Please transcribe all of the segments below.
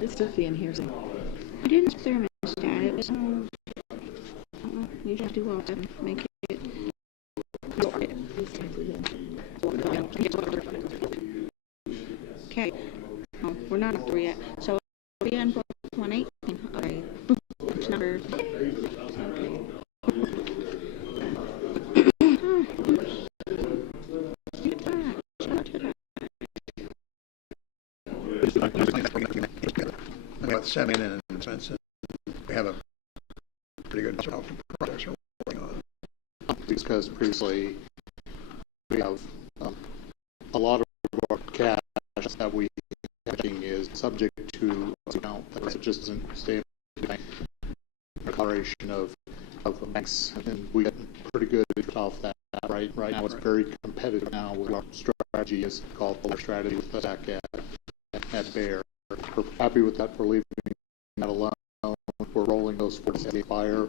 This stuffy in here. I didn't thermostat. It was you have to walk and make it. Okay. Oh, we're not up there yet. So we're in 118. Okay. Which number? Okay. With 7 in investments, we have a pretty good projects we're working on. Because previously we have a lot of our cash that we hedging is subject to account that just doesn't stay in the bank. Declaration of the banks, and we get pretty good off that. Right now, it's very competitive now with our strategy is called the strategy with the SAC at Bear. We're happy with that. We're leaving that alone. We're rolling those 40 fire,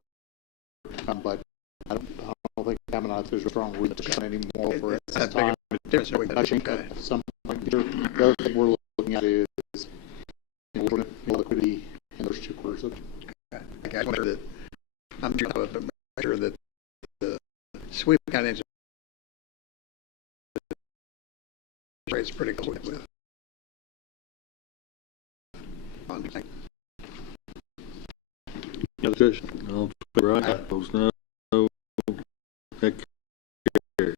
but I don't think Kamenot is a strong reason anymore for it. I think at some point here, the other thing we're looking at is liquidity in those 2 quarters of. I'm sure that the sweep kind of rates pretty close with. Other discussion? All in favor, aye. Opposed, no. That carries.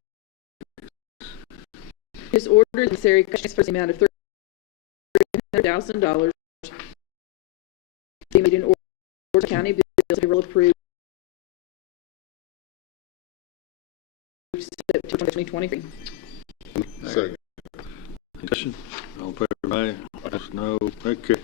His order necessary for the amount of $300,000 be made in order to county bills will approve September 2023. Second. Discussion? All in favor, aye. Opposed, no. That carries.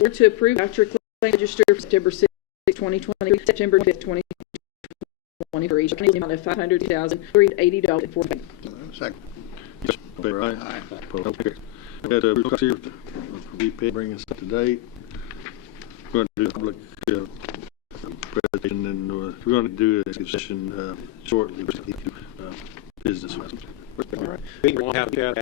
Order to approve voucher claim register for September 6, 2020, September 5, 2020 for each in the amount of $500,380.40. Second. Yes, all in favor, aye. Aye. Opposed, no carries. We had a request here for VP bringing us up to date. We're going to do public presentation, and we're going to do a session shortly with the business. All right. We want to have a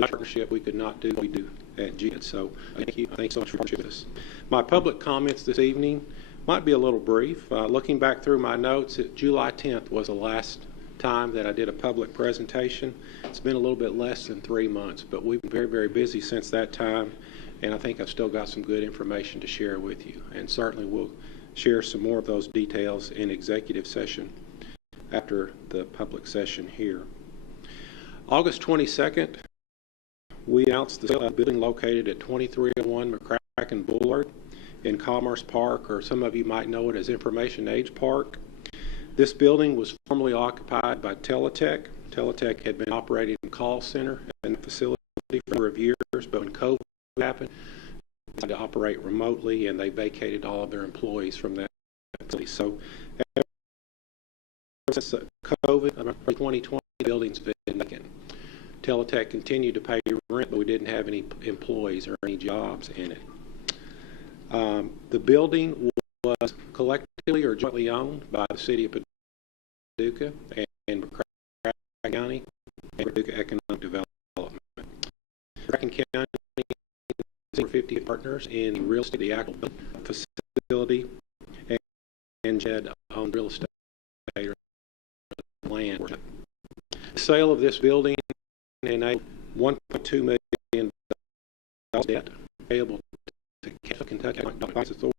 partnership. We could not do what we do at GID. So thank you. Thanks so much for watching this. My public comments this evening might be a little brief. Looking back through my notes, July 10th was the last time that I did a public presentation. It's been a little bit less than 3 months, but we've been very, very busy since that time, and I think I've still got some good information to share with you, and certainly we'll share some more of those details in executive session after the public session here. August 22nd, we announced the sale of a building located at 2301 McCracken Boulevard in Commerce Park, or some of you might know it as Information Age Park. This building was formerly occupied by Teletech. Teletech had been operating a call center and facility for a number of years, but when COVID happened, they had to operate remotely, and they vacated all of their employees from that facility. So since COVID, 2020, the building's been vacant. Teletech continued to pay rent, but we didn't have any employees or any jobs in it. The building was collectively or jointly owned by the City of Paducah and McCracken County and Paducah Economic Development. McCracken County has 50 partners in the real estate, the actual facility, and GID owned real estate land. The sale of this building enabled $1.2 million debt payable to Kentucky Finance Authority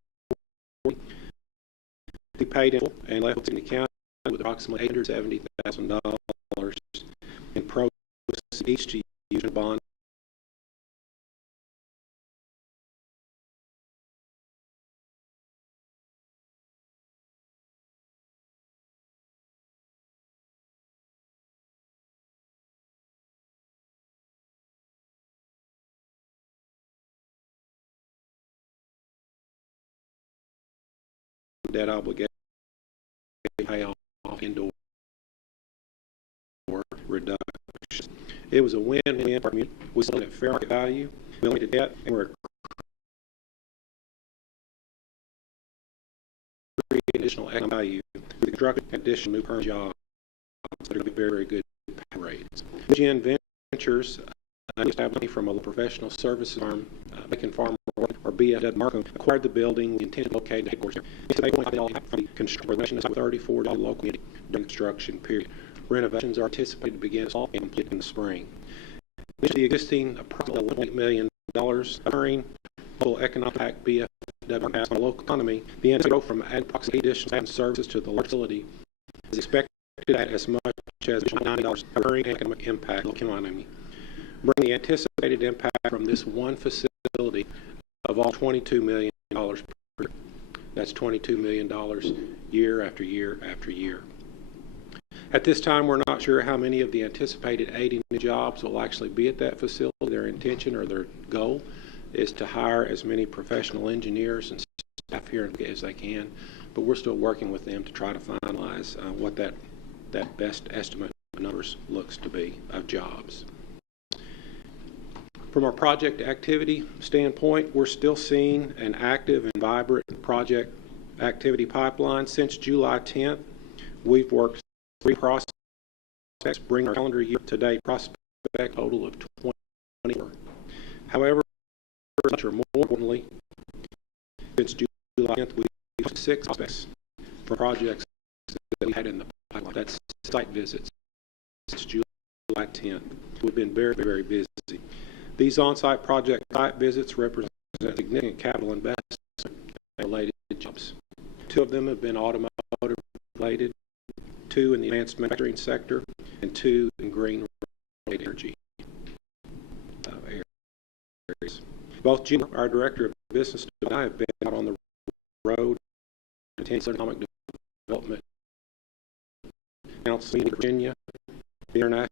to be paid in full, and left the county with approximately $870,000 in proceeds each to use a bond. Debt obligation pay off indoor reduction. It was a win-win. We sold it at fair market value, we only did debt, and we're additional economic value through the construction of additional new permanent jobs that are going to be very, very good pay rates. Gen Ventures established from a professional services firm, Macon Farmer or BFW Markham, acquired the building with the intent to locate the headquarters. They from the construction of 34 local community during the construction period. Renovations are anticipated to begin and complete in the spring. The existing approximately $1.8 million occurring local economic impact BFW has on the local economy. The end growth from adding approximately additional services to the large facility is expected at as much as $90 occurring economic impact on the economy. Bring the anticipated impact from this one facility of all $22 million per year. That's $22 million year after year after year. At this time, we're not sure how many of the anticipated 80 new jobs will actually be at that facility. Their intention or their goal is to hire as many professional engineers and staff here as they can, but we're still working with them to try to finalize what that best estimate of numbers looks to be of jobs. From our project activity standpoint, we're still seeing an active and vibrant project activity pipeline. Since July 10th, we've worked 3 prospects, bring our calendar year to date prospect total of 24. However, much or more importantly, since July 10th, we've had 6 prospects for projects that we had in the pipeline. That's site visits since July 10th. We've been very, very busy. These on-site project site visits represent significant capital investment and related jobs. 2 of them have been automotive related, 2 in the advanced manufacturing sector, and 2 in green energy areas. Both Jim, our Director of Business, and I have been out on the road attending economic development council in Virginia, the International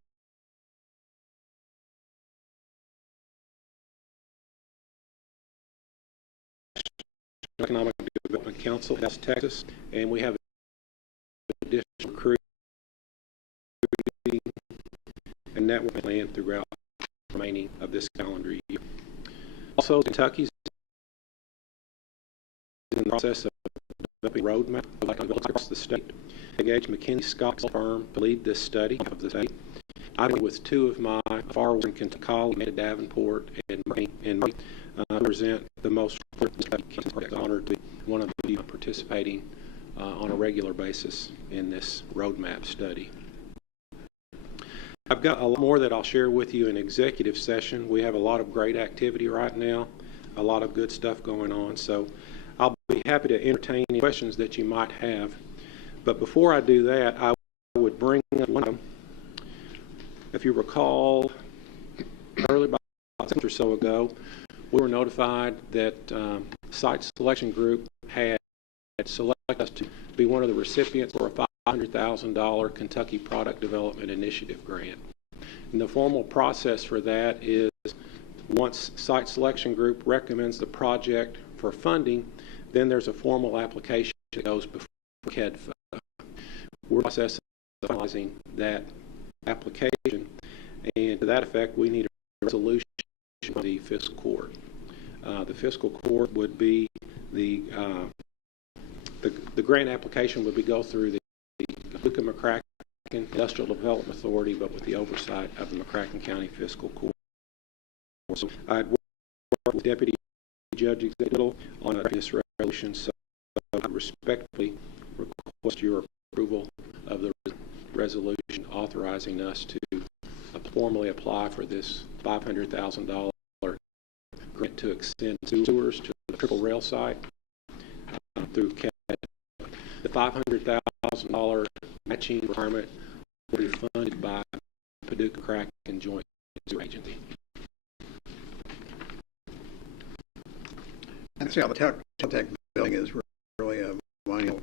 Economic Development Council, that's Texas, and we have additional recruiting and network plan throughout the remaining of this calendar year. Also, Kentucky's in the process of developing a roadmap across the state. Engaged McKinsey Scott's firm to lead this study of the state. I've been with 2 of my far western Kentucky colleagues, Davenport and Murray, present the most honored to be one of you participating on a regular basis in this roadmap study. I've got a lot more that I'll share with you in executive session. We have a lot of great activity right now, a lot of good stuff going on, so I'll be happy to entertain any questions that you might have. But before I do that, I would bring up one of them. If you recall, early about a month or so ago, we were notified that Site Selection Group had selected us to be one of the recipients for a $500,000 Kentucky Product Development Initiative grant. And the formal process for that is once Site Selection Group recommends the project for funding, then there's a formal application that goes before KEDFA. We're processing finalizing that application, and to that effect, we need a resolution from the Fiscal Court. The Fiscal Court would be the grant application would be go through the McCracken Industrial Development Authority, but with the oversight of the McCracken County Fiscal Court. So I'd work with Deputy Judge Executive on this resolution, so I respectfully request your approval of the resolution authorizing us to formally apply for this $500,000 grant to extend sewers to the Triple Rail site through CAD. The $500,000 matching requirement will be funded by Paducah McCracken Joint Sewer Agency. And see how the tech building is really a monumental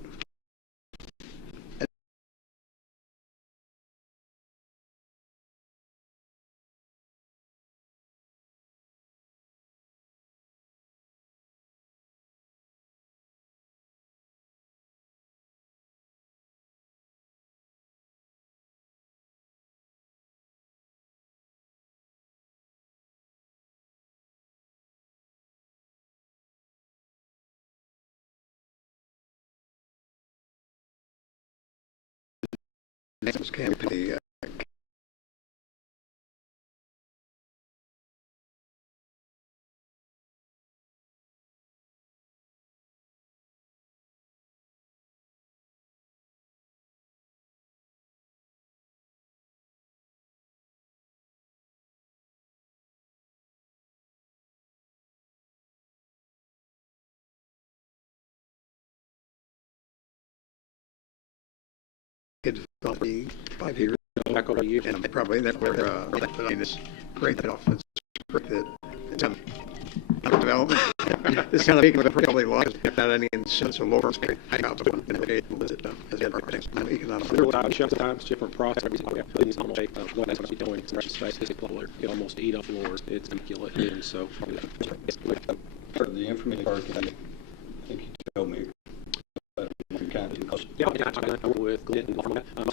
Names can be the could be 5 years. Back over to you. And probably that's where I mean, this great that often that it's development. This kind of making it probably lost without any sense of lower scale. I know the one in the visit as the other things economic. Sometimes different processes. Things normal shape. What that's what you're doing. It's space. It's popular. It almost eat up floors. It's immaculate. And so. Part of the information part, I think you told me. Yeah, I work with Glenn.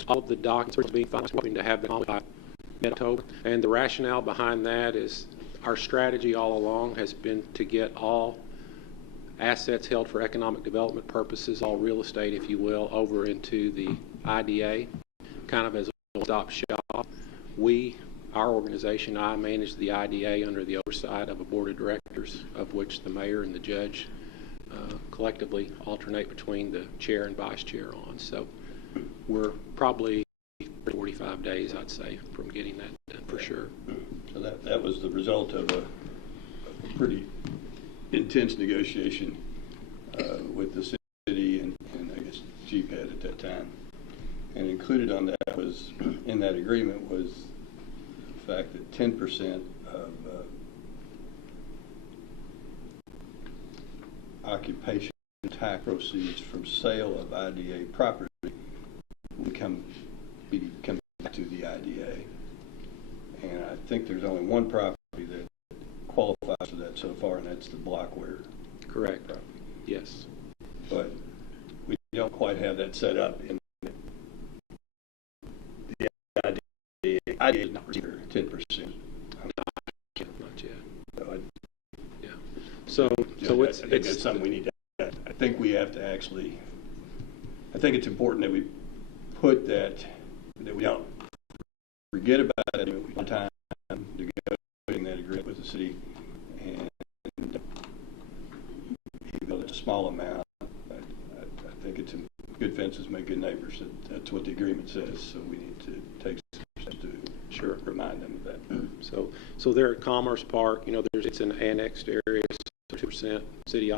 All of the documents are being filed, hoping to have them by mid-October. And the rationale behind that is our strategy all along has been to get all assets held for economic development purposes, all real estate, if you will, over into the IDA, kind of as a one-stop shop. Our organization, I manage the IDA under the oversight of a board of directors, of which the mayor and the judge collectively alternate between the chair and vice chair on. So we're probably 45 days, I'd say, from getting that done for sure. So that was the result of a pretty intense negotiation with the city and I guess GPAD at that time. And included on that was, in that agreement, was the fact that 10% of occupation tax proceeds from sale of IDA property would come back to the IDA. And I think there's only one property that qualifies for that so far, and that's the Blockware. Correct. Property. Yes. But we don't quite have that set up in the IDA. IDA is not 10%. Not yet. So Yeah. So I think that's something we need to. I think we have to actually. I think it's important that we put that we don't forget about it one time negotiating that agreement with the city, and even though it's a small amount, I think it's good fences make good neighbors. That's what the agreement says. So we need to take steps to remind them of that. So there at Commerce Park, it's an annexed area, 2% city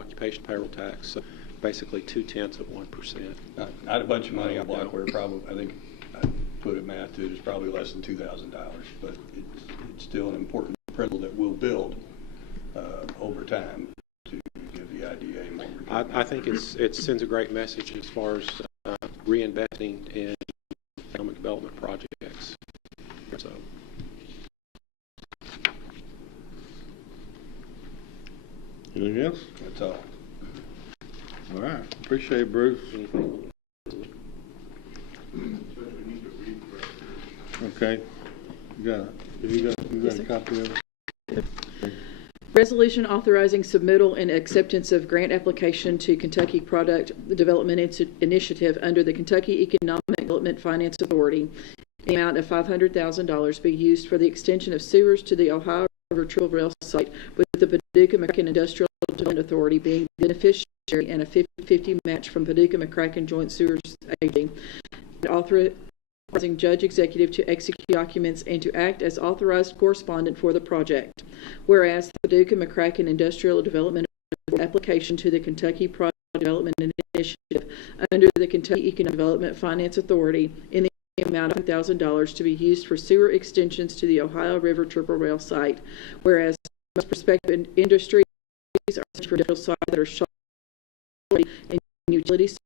occupation payroll tax, so basically 0.2%. Not a bunch of money on Blockware. Probably, I think I put a math to it. It's probably less than $2,000, but it's still an important principle that we'll build over time to give the IDA more. I think it sends a great message as far as reinvesting in economic development projects. So. Anything else? That's all. All right. Appreciate it, Bruce. Okay. You got a copy of it? Resolution authorizing submittal and acceptance of grant application to Kentucky Product Development Initiative under the Kentucky Economic Development Finance Authority. The amount of $500,000 be used for the extension of sewers to the Ohio River Triple Rail site, with the Paducah McCracken Industrial Development Authority being beneficiary and a 50-50 match from Paducah McCracken Joint Sewers Agency. And authorizing Judge Executive to execute documents and to act as authorized correspondent for the project. Whereas the Paducah McCracken Industrial Development application to the Kentucky Product Development Initiative under the Kentucky Economic Development Finance Authority in the amount of $1,000 to be used for sewer extensions to the Ohio River Triple Rail site. Whereas most prospective industries are for industrial sites that are short and utilities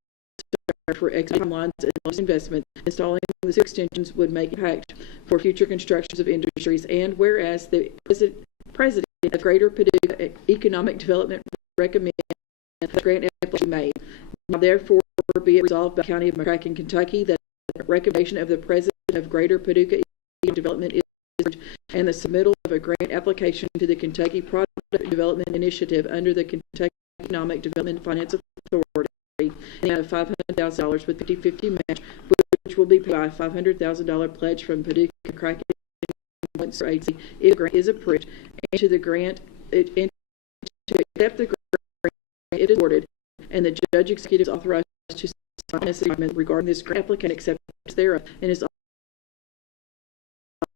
for exit lines and most investment, installing the extensions would make impact for future constructions of industries. And whereas the president of Greater Paducah Economic Development recommends that grant application be made. Now therefore be it resolved by the County of McCracken, Kentucky, that the recommendation of the president of Greater Paducah Economic Development is and the submittal of a grant application to the Kentucky Product Development Initiative under the Kentucky Economic Development Finance Authority in the amount of $500,000 with 50-50 match, which which will be paid by a $500,000 pledge from Paducah McCracken Agency if the grant is approved, and to the grant, and to accept the grant it is awarded, and the judge executive is authorized to sign this agreement regarding this grant application acceptance thereof, and is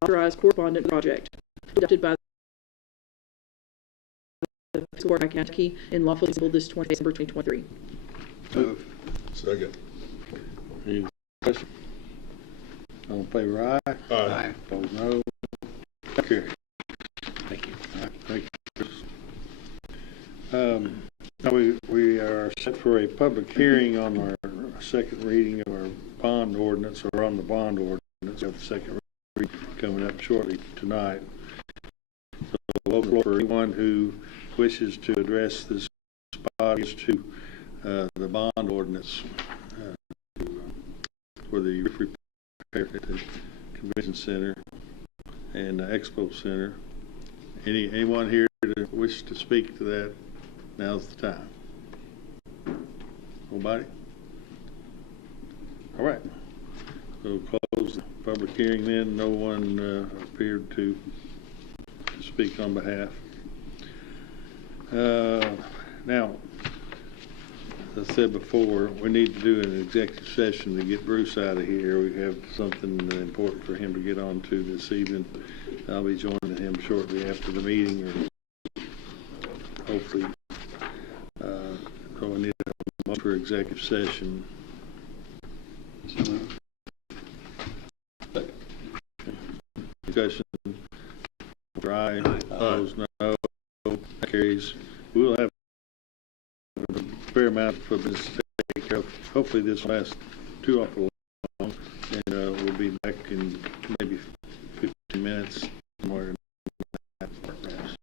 authorized correspondent project adopted by the Fiscal Court of Kentucky and lawfully assembled this December 2023. Move. Second. Any discussion? All in favor, aye? Aye. Opposed, no. Carry. Thank you. All right, thank you, Chris. Now we are set for a public hearing on our second reading of our bond ordinance, or on the bond ordinance. We have the second reading coming up shortly tonight. So we'll open for anyone who wishes to address this body as to the bond ordinance for the roof repair at the Convention Center and the Expo Center. Anyone here that wish to speak to that, now's the time. Nobody? All right. We'll close the public hearing then. No one appeared to speak on behalf. Now, as I said before, we need to do an executive session to get Bruce out of here. We have something important for him to get on to this evening. I'll be joining him shortly after the meeting, or hopefully. So we need a motion for executive session. Discussion. Aye. Opposed, no. Carries. We'll have a fair amount of this to take care of. Hopefully this lasts too awful long, and we'll be back in maybe 15 minutes, somewhere in that perhaps.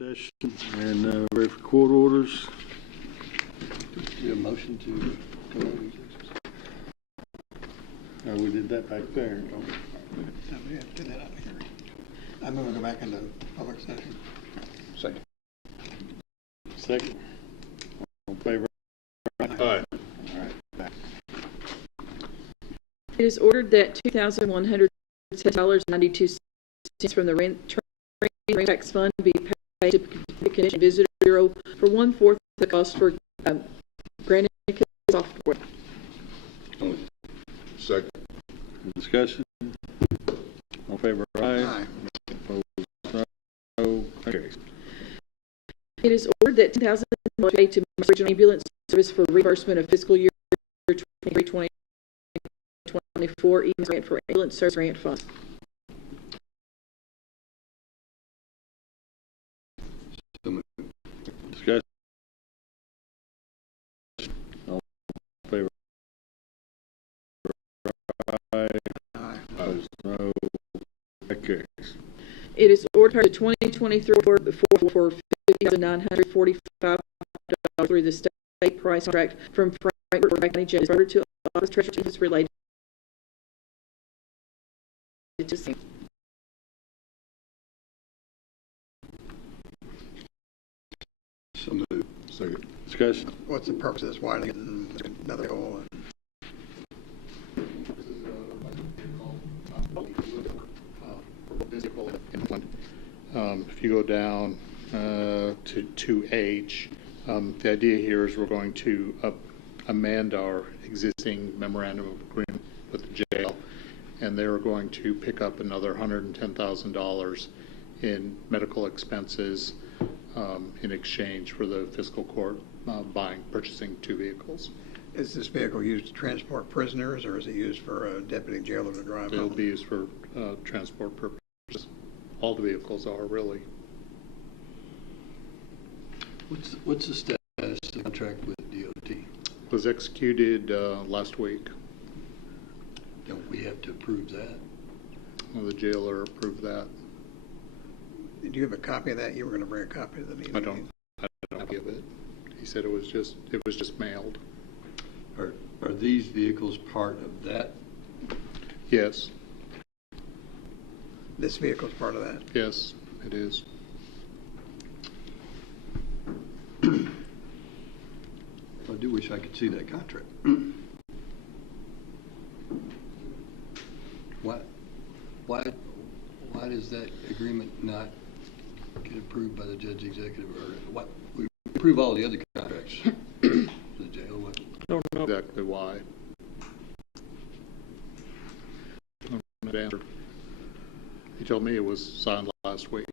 Session and ready for court orders. Do a motion to come out of executive session? We did that back there. We have to do that out here. I'm going to go back into public session. Second. Second. All in favor? Aye. All right. It is ordered that $2,110.92 from the rent tax fund be paid to the Condition Visitor Bureau for 1/4 of the cost for granted software. Second. Discussion. All in favor? Aye. Aye. Opposed? No. Carries. It is ordered that $10,000 paid to Regional Ambulance Service for reimbursement of fiscal year 2023-2024 EMS grant for ambulance service grant funds. Discussion. All in favor? Aye. Aye. Opposed? No. That carries. It is ordered to 2023 for $50,945 through the state price contract from Frankfurt County Jail. It's ordered to Office Treasurer Chief related to same. So moved. Second. Discussion. What's the purpose of this? Why are they getting another goal? If you go down to 2H, the idea here is we're going to amend our existing memorandum of agreement with the jail, and they're going to pick up another $110,000 in medical expenses in exchange for the fiscal court purchasing 2 vehicles. Is this vehicle used to transport prisoners, or is it used for a deputy jailer to drive It'll home? be used for transport purposes. All the vehicles are really. What's the status of the contract with DOT? Was executed last week. Don't we have to approve that? Well, the jailer approved that. Do you have a copy of that? You were going to bring a copy of the meeting. I don't give it. He said it was just mailed. Are these vehicles part of that? Yes, This vehicle's part of that. yes, it is. I do wish I could see that contract. Why does that agreement not get approved by the judge executive, or what? We approve all the other contracts for the jail. What? I don't know exactly why. I don't know the answer. He told me it was signed last week.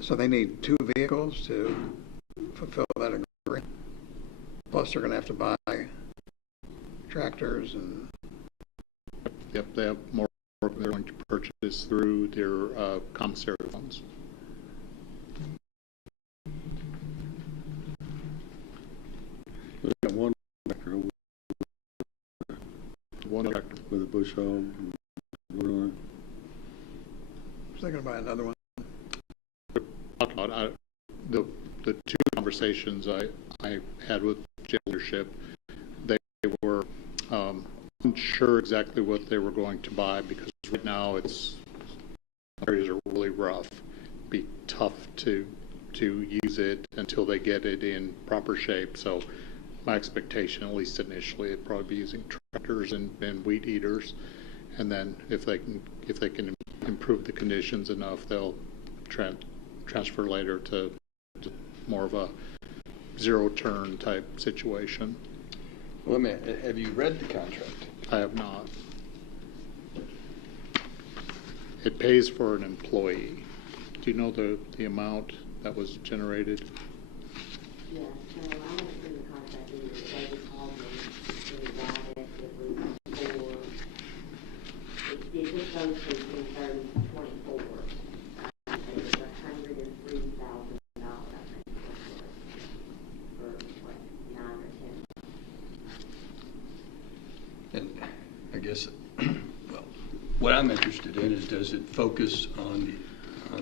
So they need 2 vehicles to fulfill that agreement. Plus, they're going to have to buy tractors and. Yep, they have more work they're going to purchase through their commissary funds. We got one tractor over One tractor. with a bush hog. And So they're going to buy another one. About the 2 conversations I had with jail leadership, they were unsure exactly what they were going to buy, because right now areas are really rough. Be tough to use it until they get it in proper shape. So my expectation, at least initially, it'd probably be using tractors and weed eaters, and then if they can improve the conditions enough, they'll transfer later to more of a zero-turn type situation. Well, have you read the contract? I have not. It pays for an employee. Do you know the amount that was generated? Yeah, so I went through the contract, and David called me, and he got it, it was it just goes through June 30, 24. It was $103,000, I think, for what, 9 or 10. And I guess, well, what I'm interested in is, does it focus on the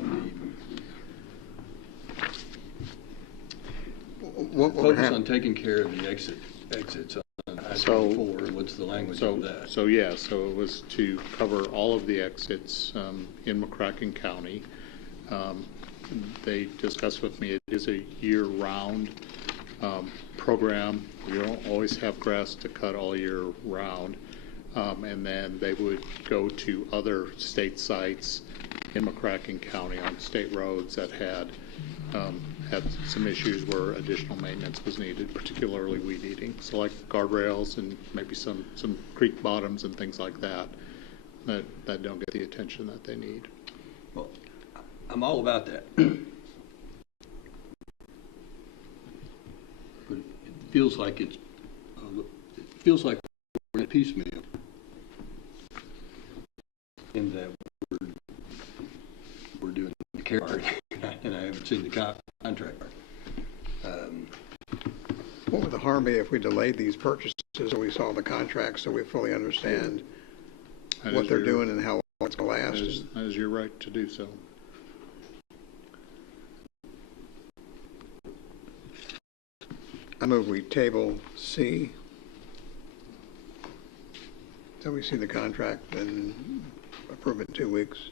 what would focus happen? on taking care of the exits on I-24. What's the language of that? So it was to cover all of the exits in McCracken County. They discussed with me it is a year-round program. You don't always have grass to cut all year round. And then they would go to other state sites in McCracken County on state roads that had some issues where additional maintenance was needed, particularly weed eating. So like guardrails and maybe some creek bottoms and things like that don't get the attention that they need. Well, I'm all about that. But it feels like we're in piecemeal in that we're doing the care part, and I haven't seen the contract part. What would the harm be if we delayed these purchases so we saw the contracts so we fully understand what they're doing and how long it's going to last? That is your right to do so. I move we table C. So we see the contract and approve it in 2 weeks.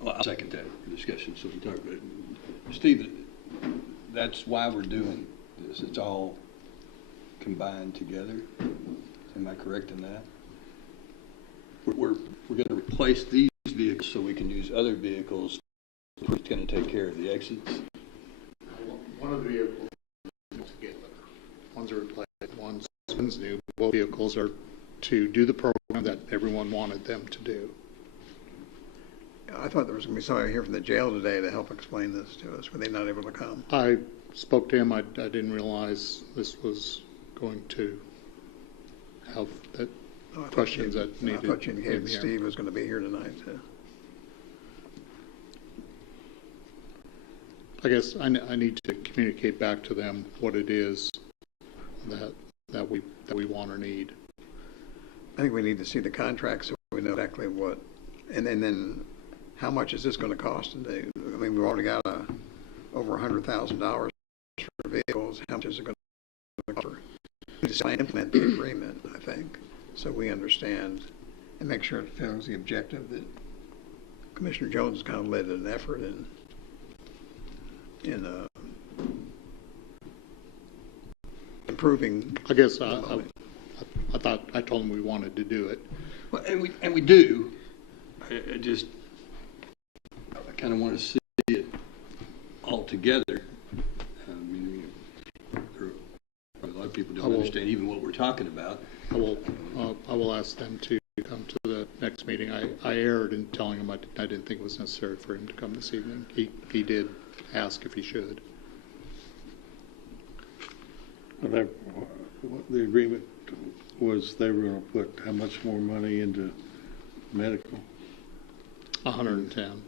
Well, I'll second that discussion, so we talk about it. Steve, that's why we're doing this. It's all combined together. Am I correct in that? We're going to replace these vehicles so we can use other vehicles. It's going to take care of the exits. One of the vehicles together. One's a replacement, one's new. Both vehicles are to do the program that everyone wanted them to do. I thought there was going to be somebody here from the jail today to help explain this to us. Were they not able to come? I spoke to him. I didn't realize this was going to have that questions that needed. I thought you indicated Steve was going to be here tonight. I guess I need to communicate back to them what it is that we want or need. I think we need to see the contract so we know exactly what, and then how much is this going to cost? I mean, we've already got over $100,000 for vehicles. How much is it going to cost? We just implement the agreement, I think, so we understand and make sure it fulfills the objective that Commissioner Jones has kind of led an effort in improving. I guess I thought I told him we wanted to do it. Well, and we do. I kind of want to see it all together. I mean, a lot of people don't understand even what we're talking about. I will ask them to come to the next meeting. I erred in telling him I didn't think it was necessary for him to come this evening. He did ask if he should. What the agreement was, they were going to put how much more money into medical? 110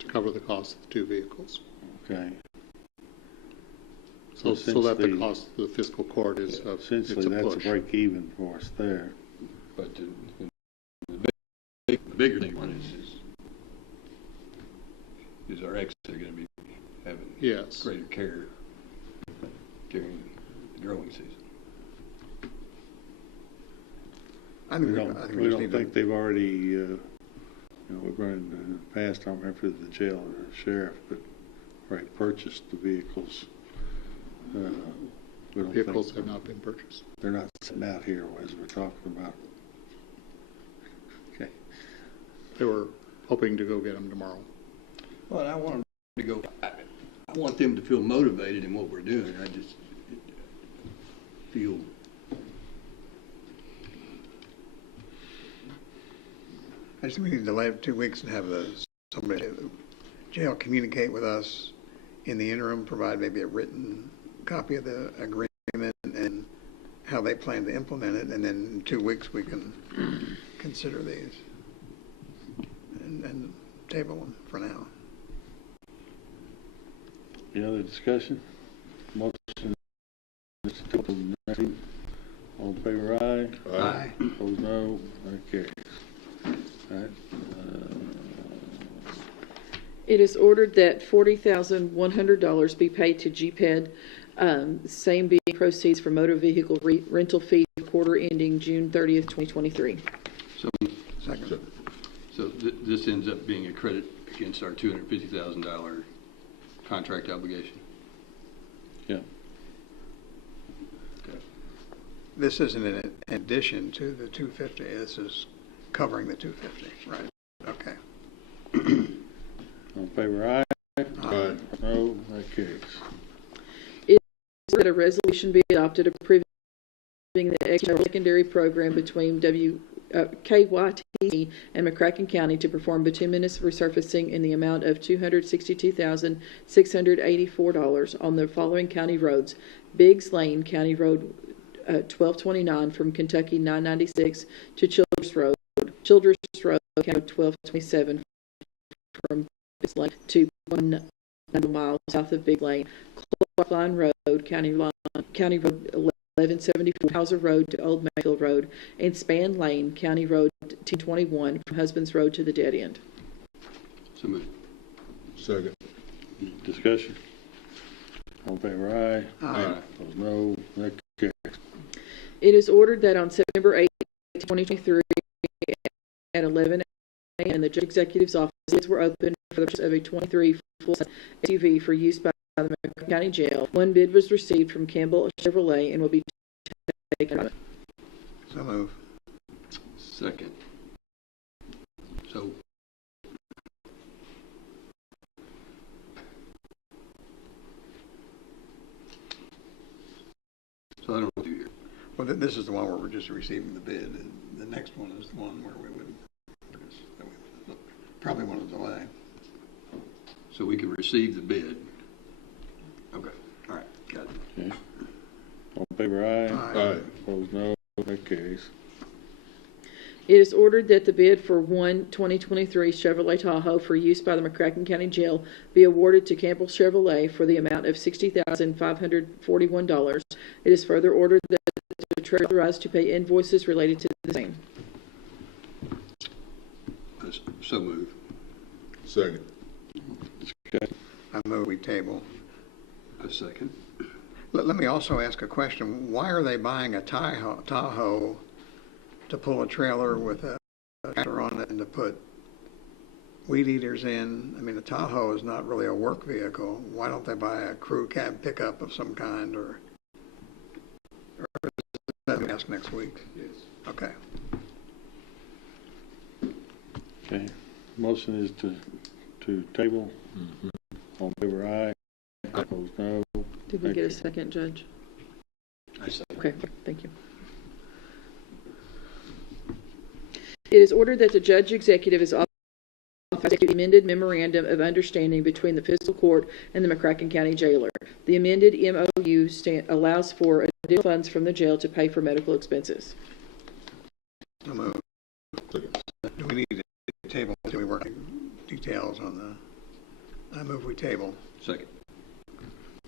to cover the cost of the two vehicles. Okay. So that the cost of the fiscal court is essentially that's a break even for us there. But the bigger thing one is our exits are going to be having greater care during the growing season. We don't think they've already, we've run in the past, I don't remember if it was the jail or the sheriff, but purchased the vehicles. Vehicles have not been purchased. They're not sitting out here as we're talking about. Okay. They were hoping to go get them tomorrow. Well, I want them to go. I want them to feel motivated in what we're doing. I just feel. I just think we need to delay it 2 weeks and have somebody at the jail communicate with us in the interim, provide maybe a written copy of the agreement and how they plan to implement it, and then in 2 weeks we can consider these and table them for now. Any other discussion? Motion is to table the next meeting. All in favor, aye. Aye. Opposed, no. That carries. All right. It is ordered that $40,100 be paid to GPED, same being proceeds from motor vehicle rental fee quarter ending June 30th, 2023. So, Second. so this ends up being a credit against our $250,000 contract obligation? Yeah. Okay. This isn't in addition to the 250. This is covering the 250, right? Okay. All in favor, aye. Aye. No, that carries. That a resolution be adopted approving the secondary program between KYT and McCracken County to perform bituminous resurfacing in the amount of $262,684 on the following county roads: Biggs Lane, County Road 1229 from Kentucky 996 to Childress Road, County Road 1227 from Biggs Lane to 1 miles south of Big Lane, Clarkline Road, County Road 1174, Hauser Road to Old Mayfield Road, and Span Lane, County Road 1021 from Husbands Road to the dead end. So moved. Second. Discussion. All in favor, aye. Aye. Opposed, no, that carries. It is ordered that on September 8, 2023, at 11 a.m., the Judge Executive's offices were opened for the purchase of a 23 full-size SUV for use by the McCracken County Jail. One bid was received from Campbell Chevrolet and will be taken. So move. Second. So, I don't know what to do here. Well, this is the one where we're just receiving the bid, and the next one is the one where we would probably want to delay. So we can receive the bid. Okay, all right, got it. Okay. All in favor, aye. Aye. Opposed, no, that carries. It is ordered that the bid for one 2023 Chevrolet Tahoe for use by the McCracken County Jail be awarded to Campbell Chevrolet for the amount of $60,541. It is further ordered that the treasurer be authorized to pay invoices related to the same. So move. Second. Discussion. I move we table. A second. Let me also ask a question. Why are they buying a Tahoe to pull a trailer with a tractor on it and to put weed eaters in? I mean, the Tahoe is not really a work vehicle. Why don't they buy a crew cab pickup of some kind, or let me ask next week? Yes. Okay. Okay. Motion is to table. All in favor, aye. Opposed, no. Did we get a second, Judge? I second. Okay, thank you. It is ordered that the Judge Executive is authorized to the amended memorandum of understanding between the Fiscal Court and the McCracken County Jailer. The amended MOU allows for additional funds from the jail to pay for medical expenses. So move. Do we need to table until we work details on the? I move we table. Second.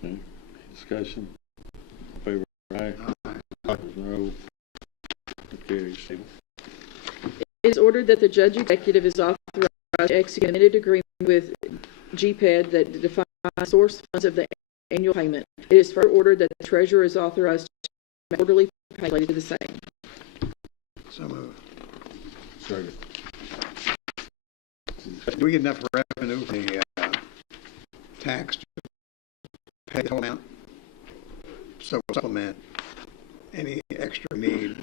Okay. Discussion. All in favor, aye. Opposed, no. That carries. Table. It is ordered that the Judge Executive is authorized to execute an amended agreement with GPED that defines source funds of the annual payment. It is further ordered that the Treasurer is authorized to make quarterly payment related to the same. So move. Second. Do we get enough revenue for the tax to pay the whole amount? So we'll supplement any extra need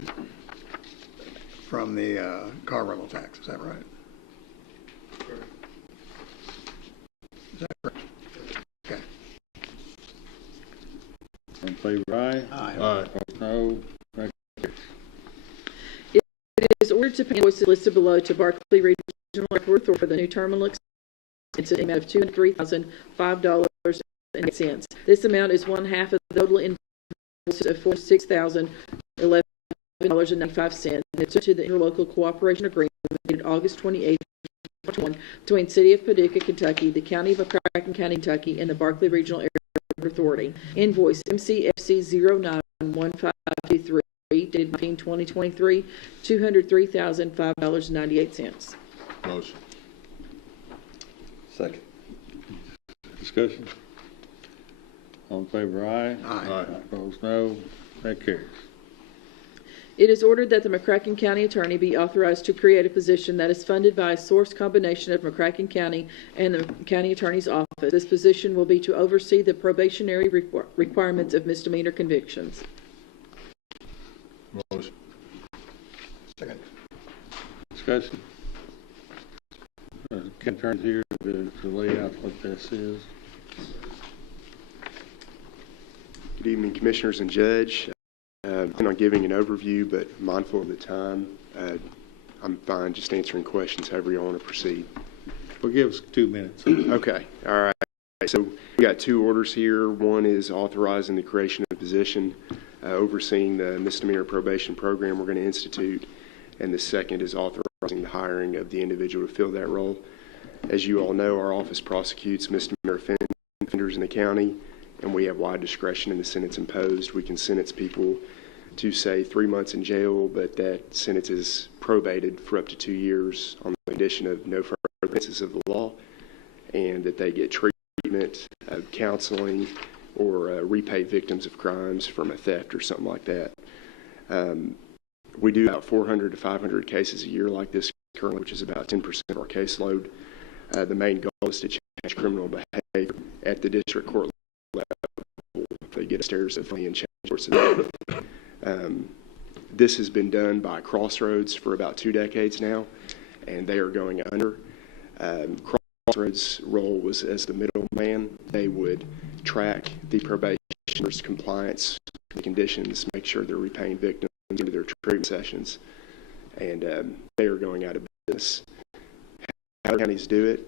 from the car rental tax. Is that right? Is that correct? Okay. All in favor, aye. Aye. Opposed, no. That carries. It is ordered to pay invoices listed below to Barclay Regional Airport for the new terminal expense in the amount of $203,005.08. This amount is one half of the total invoices of $46,011.95. It's to the interlocal cooperation agreement dated August 28, 2021, between City of Paducah, Kentucky, the County of McCracken County, Kentucky, and the Barclay Regional Airport Authority. Invoice MCFC 091523. Dated 2023, $203,005.98. Motion. Second. Discussion? All in favor, aye. Aye. Opposed, no. That carries. It is ordered that the McCracken County Attorney be authorized to create a position that is funded by a source combination of McCracken County and the County Attorney's Office. This position will be to oversee the probationary requirements of misdemeanor convictions. Motion. Second. Discussion? Ken turns here to lay out what this is. Good evening, Commissioners and Judge. I'm not giving an overview, but mindful of the time, I'm fine just answering questions however you want to proceed. Well, give us 2 minutes. Okay, all right. So we got two orders here. One is authorizing the creation of a position overseeing the misdemeanor probation program we're going to institute, and the second is authorizing the hiring of the individual to fill that role. As you all know, our office prosecutes misdemeanor offenders in the county, and we have wide discretion in the sentence imposed. We can sentence people to, say, 3 months in jail, but that sentence is probated for up to 2 years on the condition of no further offenses of the law, and that they get treatment, counseling, or repay victims of crimes from a theft or something like that. We do about 400 to 500 cases a year like this currently, which is about 10% of our caseload. The main goal is to change criminal behavior at the district court level. They get upstairs and change course of that. This has been done by Crossroads for about 2 decades now, and they are going under. Crossroads' role was as the middleman. They would track the probationer's compliance with the conditions, make sure they're repaying victims into their treatment sessions, and they are going out of business. How counties do it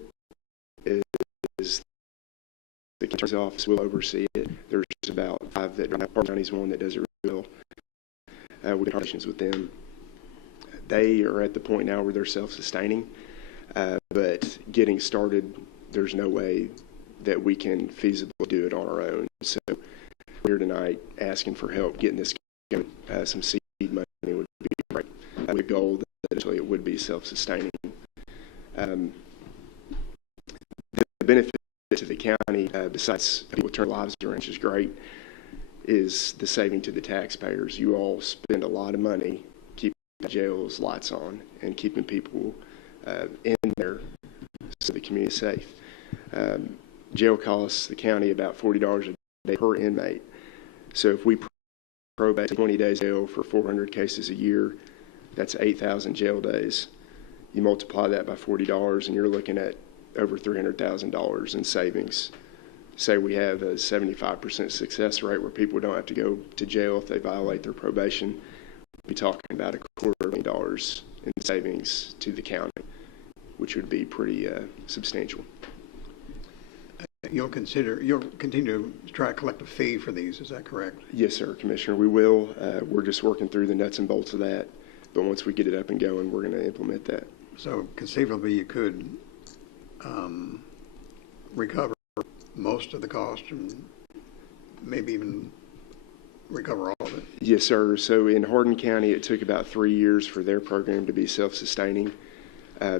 is the county's office will oversee it. There's about 5 that don't have part county's one that does it really well. We have relations with them. They are at the point now where they're self-sustaining, but getting started, there's no way that we can feasibly do it on our own. So we're here tonight asking for help getting this going. Some seed money would be great. The goal that eventually it would be self-sustaining. The benefit to the county, besides people turn lives around, which is great, is the saving to the taxpayers. You all spend a lot of money keeping jails lights on and keeping people in there so the community is safe. Jail costs the county about $40 a day per inmate. So if we probate 20 days jail for 400 cases a year, that's 8,000 jail days. You multiply that by $40 and you're looking at over $300,000 in savings. Say we have a 75% success rate where people don't have to go to jail if they violate their probation. We'll be talking about $250,000 in savings to the county, which would be pretty substantial. You'll continue to try to collect a fee for these, is that correct? Yes, sir, Commissioner, we will. We're just working through the nuts and bolts of that, but once we get it up and going, we're going to implement that. So conceivably you could recover most of the cost and maybe even recover all of it? Yes, sir. So in Hardin County, it took about 3 years for their program to be self-sustaining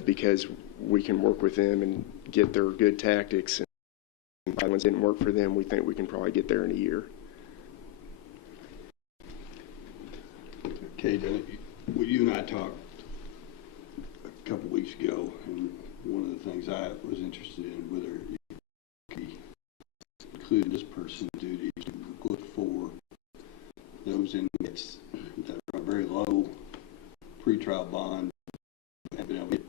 because we can work with them and get their good tactics. And if ones didn't work for them, we think we can probably get there in a year. Kate, well, you and I talked a couple weeks ago, and one of the things I was interested in whether you could include this person's duty to look for those inmates that are very low pretrial bond have been able to get,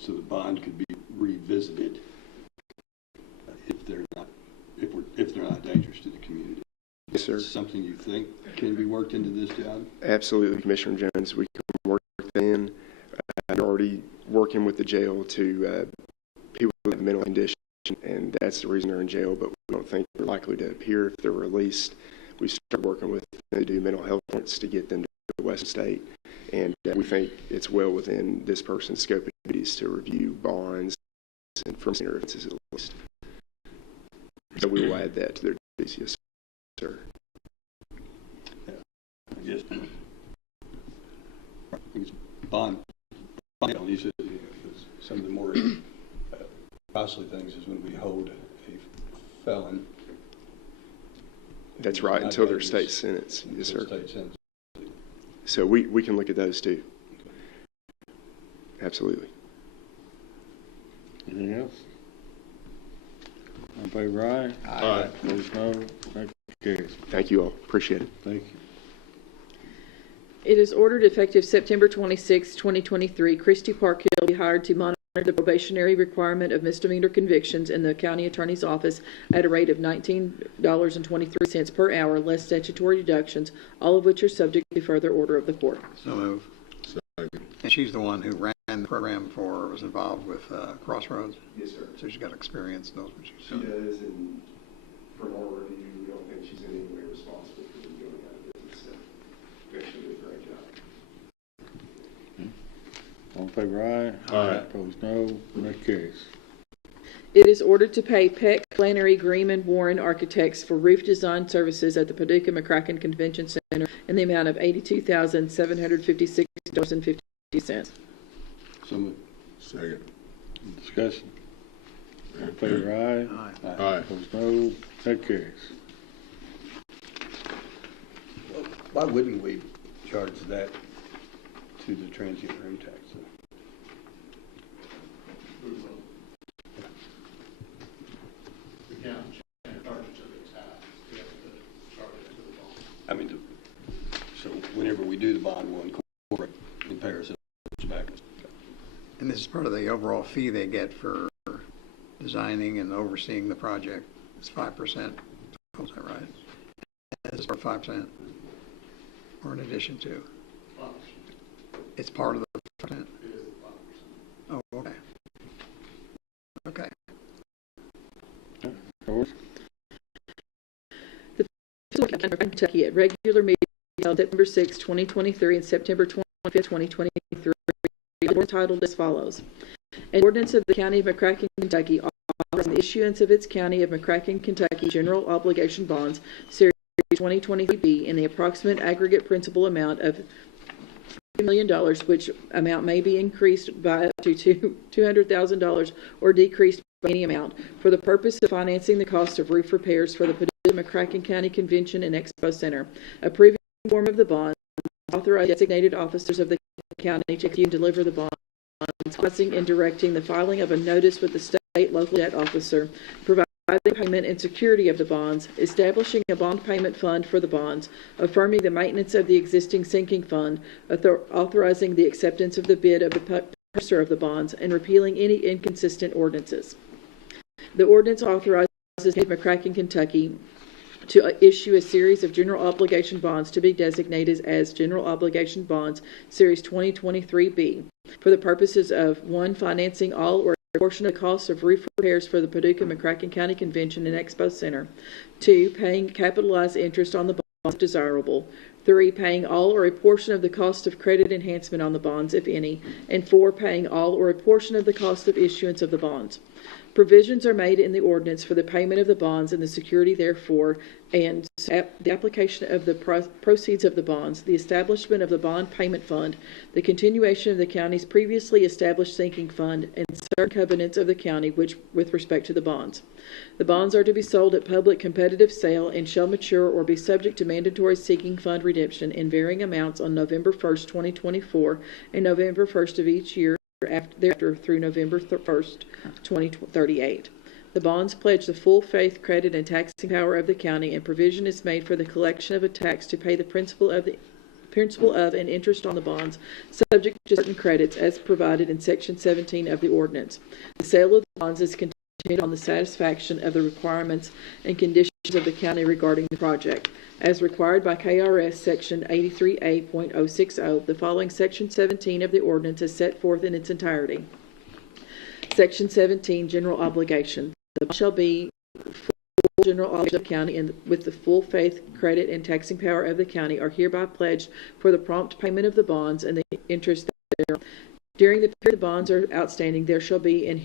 so the bond could be revisited if they're not dangerous to the community. Yes, sir. Is this something you think can be worked into this job? Absolutely, Commissioner Jones. We can work in. We're already working with the jail to people with mental condition, and that's the reason they're in jail, but we don't think they're likely to appear if they're released. We start working with them to do mental health points to get them to the West State, and we think it's well within this person's scope of duties to review bonds and from senior offenses at least. So we will add that to their duties, yes, sir. I guess bond, you said some of the more costly things is when we hold a felon. That's right, until their state sentence. Yes, sir. State sentence. So we can look at those too. Absolutely. Anything else? All in favor, aye? Aye. Opposed, no. That carries. Thank you all. Appreciate it. Thank you. It is ordered effective September 26, 2023, Christy Parkhill be hired to monitor the probationary requirement of misdemeanor convictions in the county attorney's office at a rate of $19.23 per hour, less statutory deductions, all of which are subject to further order of the court. So move. And she's the one who ran the program was involved with Crossroads. Yes, sir. So she's got experience, knows what she's She doing. does, and from our review, we don't think she's in any way responsible for them going out of business. So we actually did a great job. All in favor, aye? Aye. Opposed, no. That carries. It is ordered to pay Peck, Flannery, Green, and Warren Architects for roof design services at the Paducah McCracken Convention Center in the amount of $82,756.50. So moved. Second. Discussion. All in favor, aye? Aye. Aye. Opposed, no. That carries. Why wouldn't we charge that to the transient room tax? I mean, so whenever we do the bond, we'll incorporate in Paris back. And this is part of the overall fee they get for designing and overseeing the project. It's 5%. Is that right? It's for 5%. Or in addition to? It's part of the 5%? Oh, okay. Okay. Yours? The Fiscal County of Kentucky at regular meetings held September 6, 2023 and September 25, 2023 entitled as follows. An ordinance of the County of McCracken, Kentucky authorizing the issuance of its County of McCracken, Kentucky general obligation bonds, Series 2023B, in the approximate aggregate principal amount of $2 million, which amount may be increased by up to $200,000 or decreased by any amount, for the purpose of financing the cost of roof repairs for the Paducah McCracken County Convention and Expo Center. Approving the form of the bond, authorize designated officers of the county to execute and deliver the bonds, authorizing and directing the filing of a notice with the state local debt officer, providing payment and security of the bonds, establishing a bond payment fund for the bonds, affirming the maintenance of the existing sinking fund, authorizing the acceptance of the bid of the purchaser of the bonds, and repealing any inconsistent ordinances. The ordinance authorizes McCracken, Kentucky to issue a series of general obligation bonds to be designated as general obligation bonds, Series 2023B, for the purposes of 1, financing all or a portion of the costs of roof repairs for the Paducah McCracken County Convention and Expo Center, 2, paying capitalized interest on the bonds if desirable, 3, paying all or a portion of the cost of credit enhancement on the bonds, if any, and 4, paying all or a portion of the cost of issuance of the bonds. Provisions are made in the ordinance for the payment of the bonds and the security therefore, and the application of the proceeds of the bonds, the establishment of the bond payment fund, the continuation of the county's previously established sinking fund, and certain covenants of the county with respect to the bonds. The bonds are to be sold at public competitive sale and shall mature or be subject to mandatory sinking fund redemption in varying amounts on November 1st, 2024 and November 1st of each year thereafter through November 1st, 2038. The bonds pledge the full faith, credit, and taxing power of the county, and provision is made for the collection of a tax to pay the principal of and interest on the bonds, subject to certain credits as provided in Section 17 of the ordinance. The sale of the bonds is contingent on the satisfaction of the requirements and conditions of the county regarding the project. As required by KRS Section 83A.060, the following Section 17 of the ordinance is set forth in its entirety. Section 17, General Obligation. The bond shall be full general obligation of the county, and with the full faith, credit, and taxing power of the county are hereby pledged for the prompt payment of the bonds and the interest thereon. During the period the bonds are outstanding, there shall be and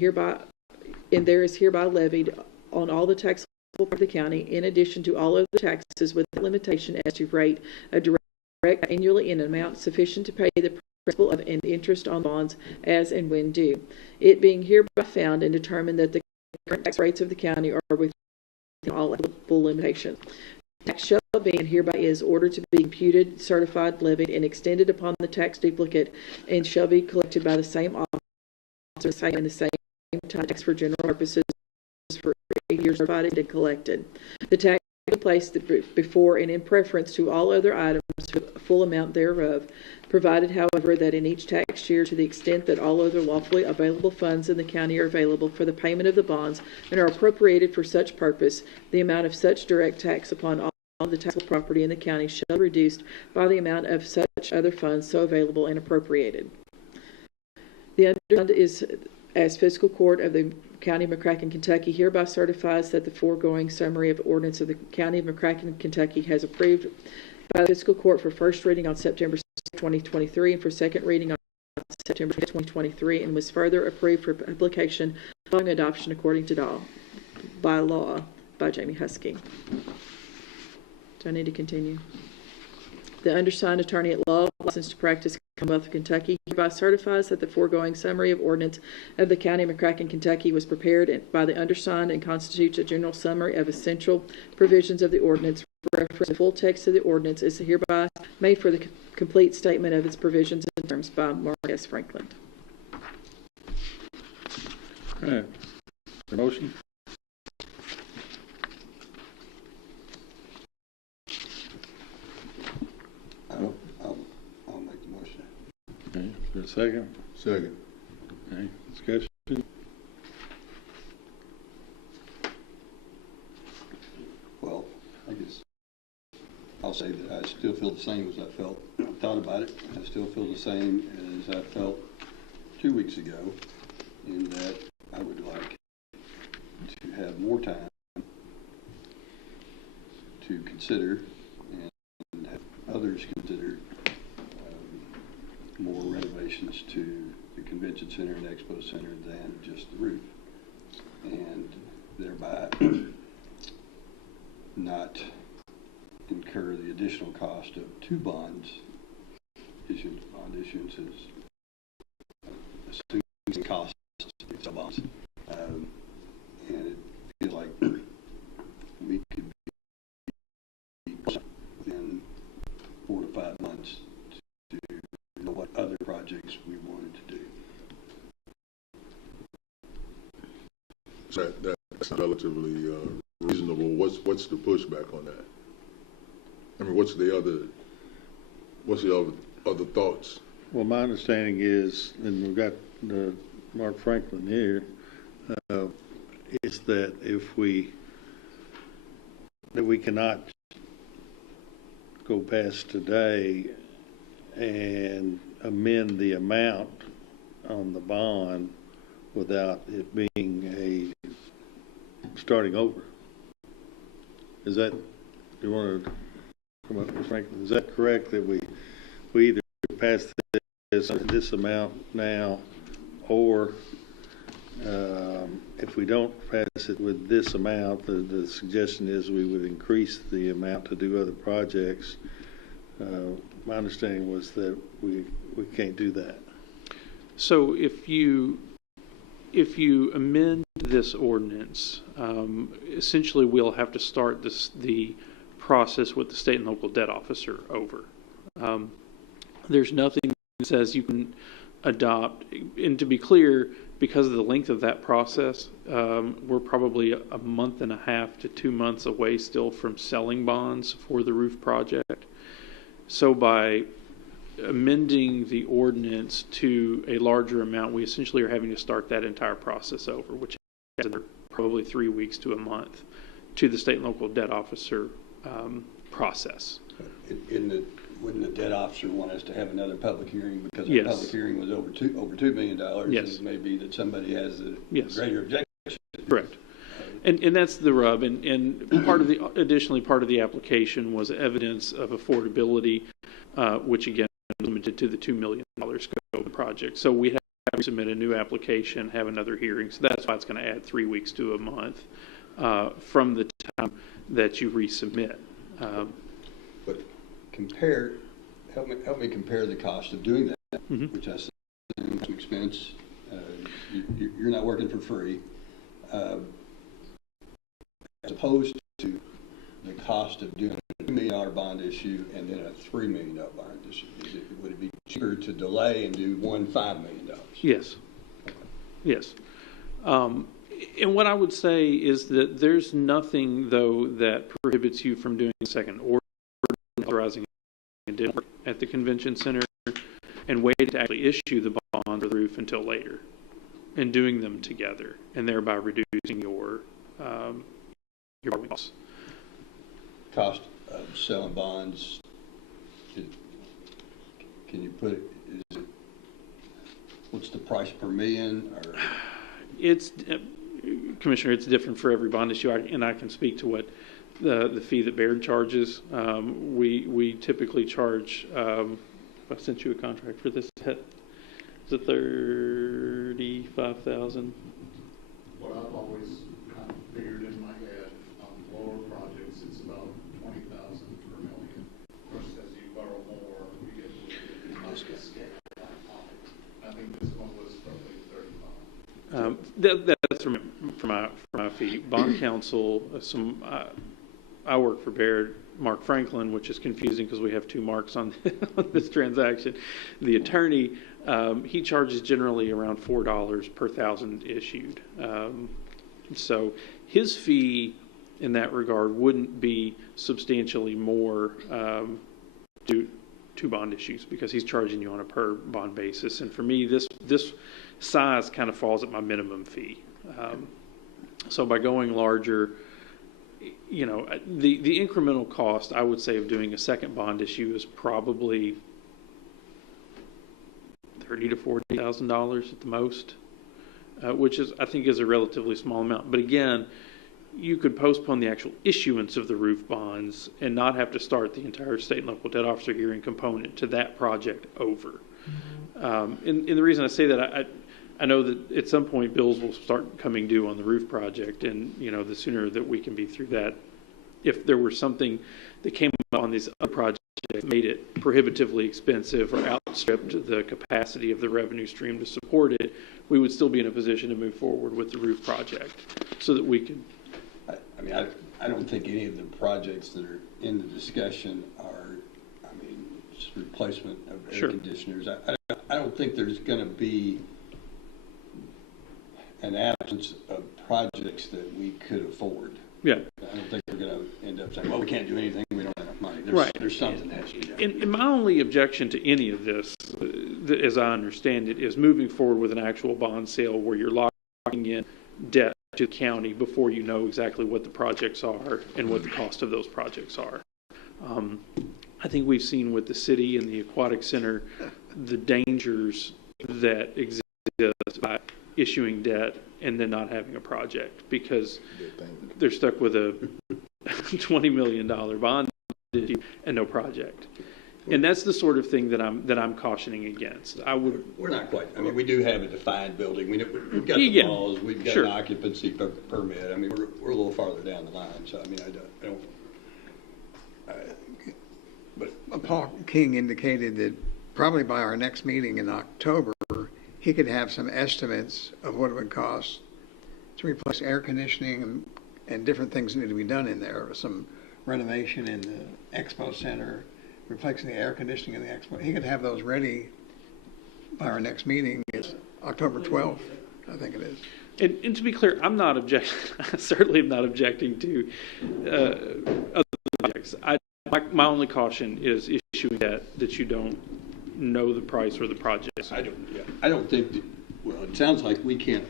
there is hereby levied on all the taxable part of the county, in addition to all of the taxes, with limitation as to rate, a direct annually in an amount sufficient to pay the principal of and interest on bonds as and when due. It being hereby found and determined that the current tax rates of the county are within all applicable limitations. Tax shall be and hereby is ordered to be imputed, certified, levied, and extended upon the tax duplicate, and shall be collected by the same officer in the same time tax for general purposes for 8 years provided and collected. The tax will be placed before and in preference to all other items for the full amount thereof, provided, however, that in each tax year, to the extent that all other lawfully available funds in the county are available for the payment of the bonds and are appropriated for such purpose, the amount of such direct tax upon all the taxable property in the county shall be reduced by the amount of such other funds so available and appropriated. The undersigned is, as fiscal court of the County of McCracken, Kentucky, hereby certifies that the foregoing summary of ordinance of the County of McCracken, Kentucky, has approved by the fiscal court for first reading on September 2023 and for second reading on September 2023, and was further approved for publication following adoption according to law by Jamie Husky. Do I need to continue? The undersigned attorney at law, licensed to practice Commonwealth of Kentucky, hereby certifies that the foregoing summary of ordinance of the County of McCracken, Kentucky, was prepared by the undersigned and constitutes a general summary of essential provisions of the ordinance. Reference to the full text of the ordinance is hereby made for the complete statement of its provisions and terms by Mark S. Franklin. All right. The motion? I'll make the motion. Okay. Is there a second? Second. Okay. Discussion? Well, I guess I'll say that I still feel the same as I thought about it. I still feel the same as I felt 2 weeks ago, in that I would like to have more time to consider and have others consider more renovations to the convention center and expo center than just the roof, and thereby not incur the additional cost of two bond issuances, assuming costs of bonds. And it feels like we could be within 4 to 5 months to know what other projects we wanted to do. So that's relatively reasonable. What's the pushback on that? I mean, what's the other thoughts? Well, my understanding is, and we've got Mark Franklin here, is that we cannot go past today and amend the amount on the bond without it being a starting over. Is that, you want to come up with Franklin? Is that correct, that we either pass this amount now, or if we don't pass it with this amount, the suggestion is we would increase the amount to do other projects. My understanding was that we can't do that. So if you amend this ordinance, essentially we'll have to start the process with the state and local debt officer over. There's nothing that says you can adopt, and to be clear, because of the length of that process, we're probably a month and a half to 2 months away still from selling bonds for the roof project. So by amending the ordinance to a larger amount, we essentially are having to start that entire process over, which is probably 3 weeks to a month to the state and local debt officer process. Wouldn't the debt officer want us to have another public hearing, because Yes. our public heering was over $2 million? Yes. And it may be that somebody has a Yes. greater objection. Correct. And that's the rub. And part of the application was evidence of affordability, which again is limited to the $2 million scope of the project. So we have to submit a new application, have another hearing. So that's why it's going to add 3 weeks to a month from the time that you resubmit. But help me compare the cost of doing that which I assume is an expense. You're not working for free. As opposed to the cost of doing a $2 million bond issue and then a $3 million bond issue? Would it be cheaper to delay and do one $5 million? Yes. Yes. And what I would say is that there's nothing, though, that prohibits you from doing a second order authorizing at the convention center and waiting to actually issue the bond for the roof until later, and doing them together, and thereby reducing your costs. Cost of selling bonds, can you put it, what's the price per million? Or? It's, Commissioner, it's different for every bond issue, and I can speak to what the fee that Baird charges. We typically charge, I sent you a contract for this, is it $35,000? What I've always kind of figured in my head, on lower projects, it's about $20,000 per million. Of course, as you borrow more, you get a little bit scale. I think this one was probably 35. That's from my fee. Bond counsel, I work for Baird, Mark Franklin, which is confusing because we have two Marks on this transaction. The attorney, he charges generally around $4 per thousand issued. So his fee in that regard wouldn't be substantially more to bond issues because he's charging you on a per bond basis. And for me, this size kind of falls at my minimum fee. So by going larger, you know, the incremental cost, I would say, of doing a second bond issue is probably $30,000 to $40,000 at the most, which is, I think, is a relatively small amount. But again, you could postpone the actual issuance of the roof bonds and not have to start the entire state and local debt officer hearing component to that project over. And the reason I say that, I know that at some point bills will start coming due on the roof project, and you know, the sooner that we can be through that. If there were something that came up on these other projects that made it prohibitively expensive or outstripped the capacity of the revenue stream to support it, we would still be in a position to move forward with the roof project so that we could. I mean, I don't think any of the projects that are in the discussion are, I mean, just replacement of air conditioners. I don't think there's going to be an absence of projects that we could afford. Yeah. I don't think we're going to end up saying, well, we can't do anything, we don't have enough money. There's something that has to be done. And my only objection to any of this, as I understand it, is moving forward with an actual bond sale where you're locking in debt to the county before you know exactly what the projects are and what the cost of those projects are. I think we've seen with the city and the aquatic center the dangers that exist by issuing debt and then not having a project, because they're stuck with a $20 million bond issue and no project. And that's the sort of thing that I'm cautioning against. We're not quite. I mean, we do have a defined building. We've got the walls. We've got an occupancy permit. I mean, we're a little farther down the line. So I mean, I don't. But Paul King indicated that probably by our next meeting in October, he could have some estimates of what it would cost to replace air conditioning and different things that need to be done in there. Some renovation in the expo center, replacing the air conditioning in the expo. He could have those ready by our next meeting. It's October 12th, I think it is. And to be clear, I'm not objecting. I certainly am not objecting to other projects. My only caution is issuing that you don't know the price or the project. I don't think that, well, it sounds like we can't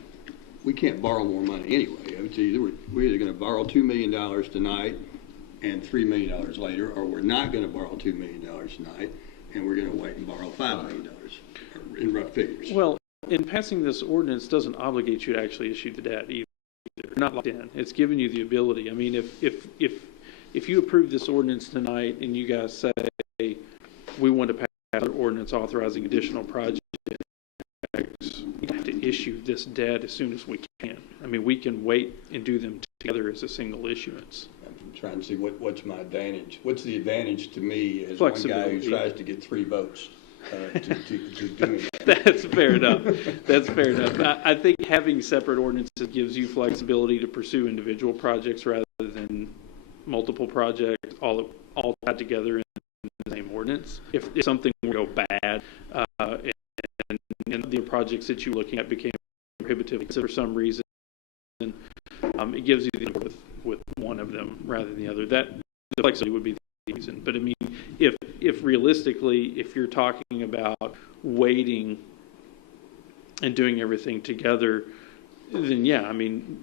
borrow more money anyway. I would say we're either going to borrow $2 million tonight and $3 million later, or we're not going to borrow $2 million tonight and we're going to wait and borrow $5 million in rough figures. Well, in passing this ordinance doesn't obligate you to actually issue the debt either. You're not locked in. It's giving you the ability. I mean, if you approve this ordinance tonight and you guys say we want to pass an ordinance authorizing additional projects, we have to issue this debt as soon as we can. I mean, we can wait and do them together as a single issuance. I'm trying to see what's my advantage. What's the advantage to me as one guy who tries to get 3 votes? to doing that. That's fair enough. That's fair enough. I think having separate ordinances gives you flexibility to pursue individual projects rather than multiple projects all tied together in the same ordinance. If something were to go bad, and the projects that you're looking at became prohibitive for some reason, it gives you the with one of them rather than the other. That the flexibility would be the reason. But I mean, if realistically, if you're talking about waiting and doing everything together, then yeah, I mean,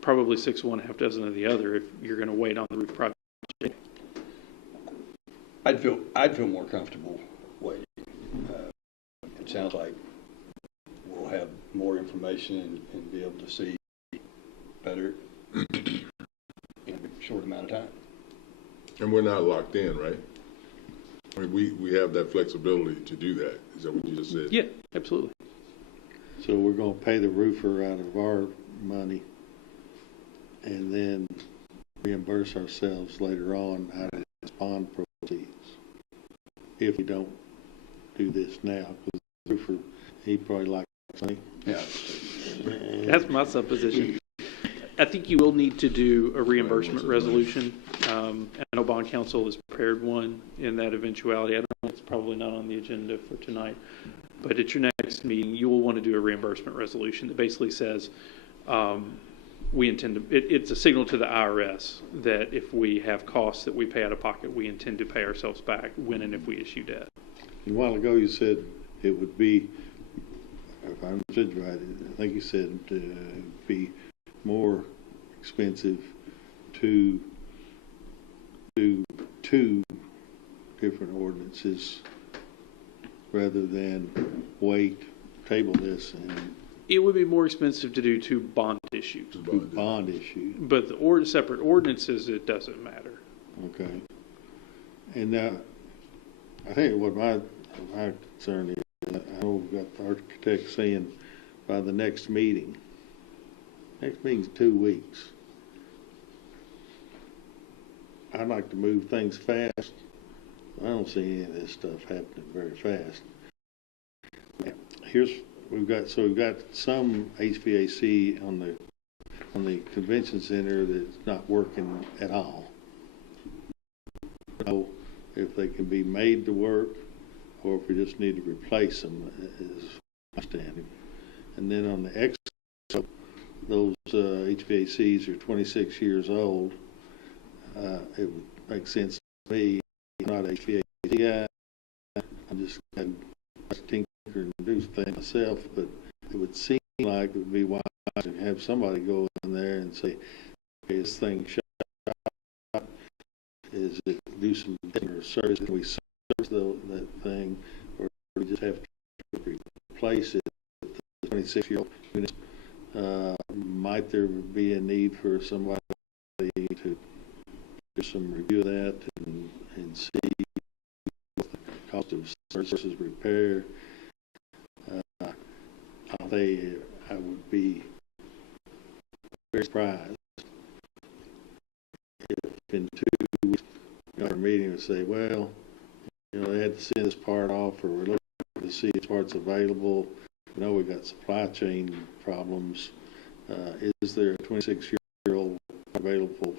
probably 6 of one, half dozen of the other. If you're going to wait on the roof project, I'd feel more comfortable waiting. It sounds like we'll have more information and be able to see better in a short amount of time. And we're not locked in, right? I mean, we have that flexibility to do that. Is that what you just said? yeah, absolutely. So we're gonna pay the roofer out of our money and then reimburse ourselves later on out of his bond proceeds if we don't do this now, because the roofer, he probably likes money. Yeah. That's my supposition. I think you will need to do a reimbursement resolution. I know bond counsel has prepared one in that eventuality. I don't know, it's probably not on the agenda for tonight, but at your next meeting, you will want to do a reimbursement resolution that basically says, we intend to, it's a signal to the IRS that if we have costs that we pay out of pocket, we intend to pay ourselves back when and if we issue debt. A while ago, you said it would be, if I understood you right, I think you said be more expensive to do 2 different ordinances rather than table this and It would be more expensive to do 2 bond issues, do bond issues. but the separate ordinances, it doesn't matter. Okay. And now, I think what my concern is, I know we've got the architect saying by the next meeting. Next meeting's 2 weeks. I'd like to move things fast. I don't see any of this stuff happening very fast. We've got some HVAC on the convention center that's not working at all. I don't know if they can be made to work or if we just need to replace them, is my understanding. And then on the expo, those HVACs are 26 years old. It would make sense to me. I'm not an HVAC guy. I'm just going to tinker and do things myself, but it would seem like it would be wise to have somebody go in there and say, okay, this thing shut. Is it do some or service? Can we service that thing, or do we just have to replace it with the 26-year-old unit? Might there be a need for somebody to do some review of that and see what the cost of services repair? I would be very surprised if in 2 weeks our meeting would say, well, they had to send this part off, or we're looking to see if parts available. We got supply chain problems. Is there a 26-year-old available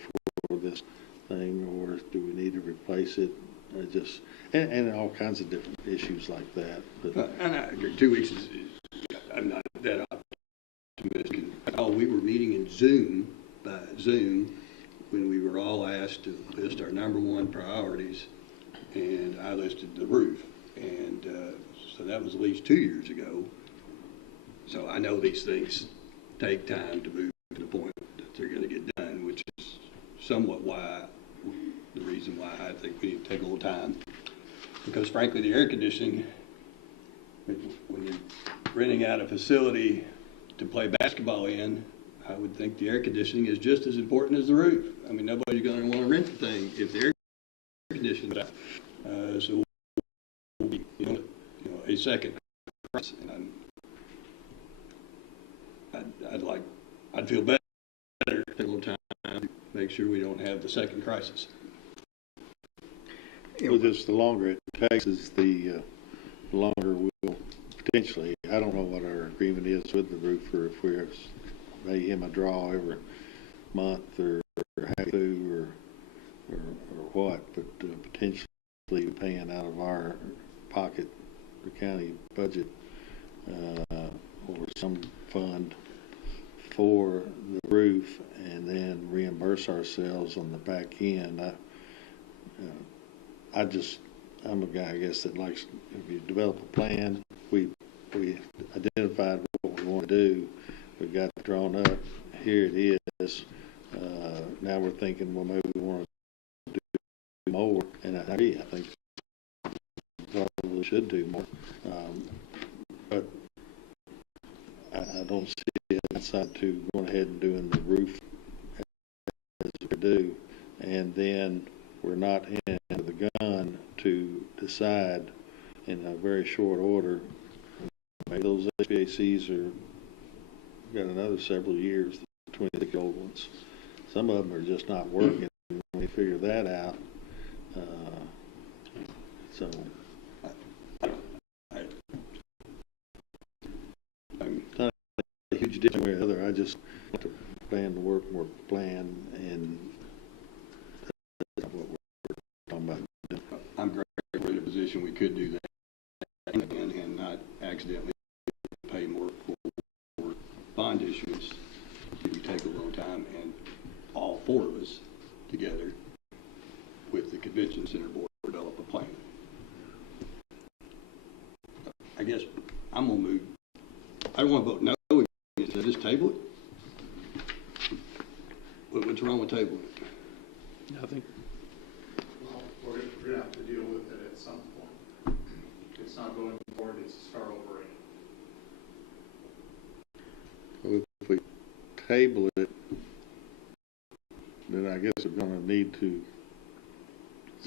for this thing, or do we need to replace it? And all kinds of different issues like that. But And I agree. 2 weeks is I'm not that optimistic. We were meeting in by Zoom, when we were all asked to list our number 1 priorities, and I listed the roof. And so that was at least 2 years ago. So I know these things take time to move to the point that they're going to get done, which is somewhat the reason why I think we need to take a little time. Because frankly, the air conditioning, when you're renting out a facility to play basketball in, I would think the air conditioning is just as important as the roof. I mean, nobody's going to want to rent the thing if the air conditioning is out. So we'll be, a second crisis. And I'd feel better, take a little time to make sure we don't have the second crisis. well, just the longer it takes, is the longer we'll potentially, I don't know what our agreement is with the roofer, if we're pay him a draw every month or have to or what, but potentially paying out of our pocket, the county budget, or some fund for the roof, and then reimburse ourselves on the back end. I'm a guy, I guess, that likes, if you develop a plan, we identified what we want to do, we got it drawn up, here it is. Now we're thinking, well, maybe we want to do more, and I think probably should do more. But I don't see it outside to going ahead and doing the roof as we do, and then we're not in the gun to decide in a very short order. Maybe those HVACs got another several years, the 26-year-old ones. Some of them are just not working. When we figure that out, so. Not a huge difference with the other. I just want to plan the work more plan, and that's what we're talking about. I'm great we're in a position we could do that and not accidentally pay more for bond issues. It would take a long time, and all four of us together with the convention center board develop a plan. I guess I'm gonna move. I don't want to vote no. So just table it. What's wrong with tabling it? Nothing. Well, we're going to have to deal with it at some point. It's not going forward, it's a start over again. If we table it, then I guess we're going to need to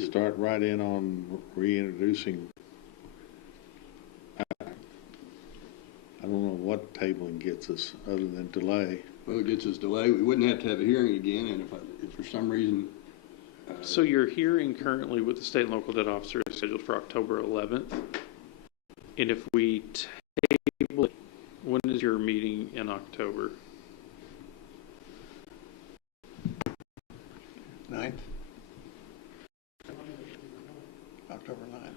start right in on reintroducing. I don't know what tabling gets us other than delay. Well, it gets us delayed. We wouldn't have to have a hearing again, and if for some reason. So your hearing currently with the state and local debt officer is scheduled for October 11th. And if we table it, when is your meeting in October? 9th? October 9th.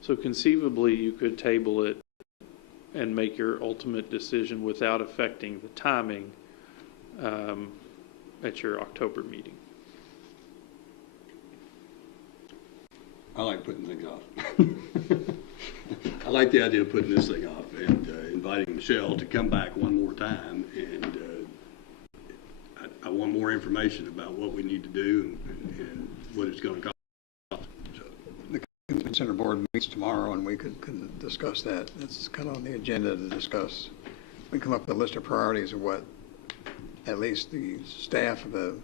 So conceivably, you could table it and make your ultimate decision without affecting the timing at your October meeting. I like putting things off. I like the idea of putting this thing off and inviting Michelle to come back one more time, and I want more information about what we need to do and what it's going to cost. The convention center board meets tomorrow, and we could discuss that. It's kind of on the agenda to discuss. We come up with a list of priorities of what at least the staff of the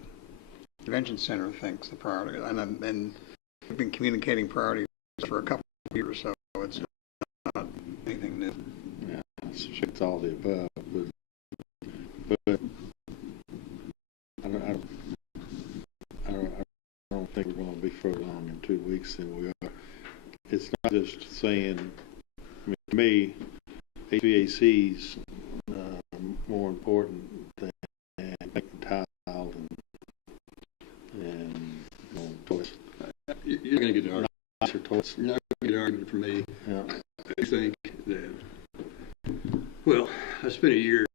convention center thinks the priority is. And we've been communicating priorities for a couple of years, so it's not anything new. Yeah, it's all the above, but I don't think we're going to be further along in 2 weeks than we are. It's not just saying, I mean, to me, HVAC's more important than making tile and toilets. You're going to get the argument. You're not going to get an argument from me. Yeah. I think that, well, I spent a year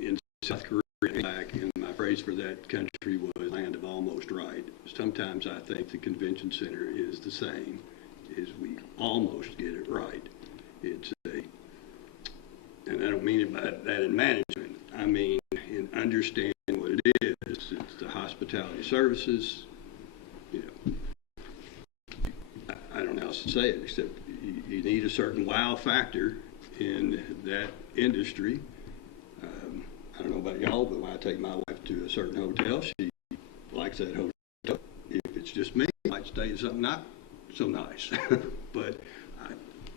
in South Korea back, and my phrase for that country was land of almost right. Sometimes I think the convention center is the same, is we almost get it right. It's and I don't mean about that in management. I mean in understanding what it is. It's the hospitality services. You know, I don't know how else to say it except you need a certain wow factor in that industry. I don't know about y'all, but when I take my wife to a certain hotel, she likes that hotel. If it's just me, I might stay at something not so nice. But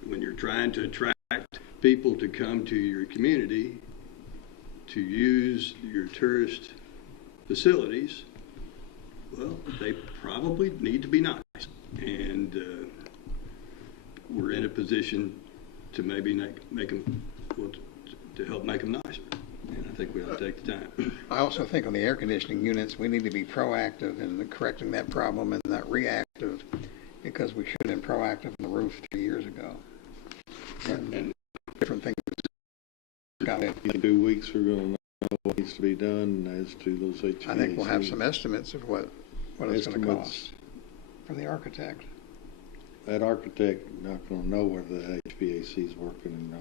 when you're trying to attract people to come to your community to use your tourist facilities, well, they probably need to be nice. And we're in a position to maybe make them, well, to help make them nicer. And I think we ought to take the time. I also think on the air conditioning units, we need to be proactive in correcting that problem and not reactive, because we should have been proactive on the roof 3 years ago. And different things. In 2 weeks, we're going to know what needs to be done as to those HVAC. I think we'll have some estimates of what it's going to cost for the architect. That architect not going to know whether the HVAC is working or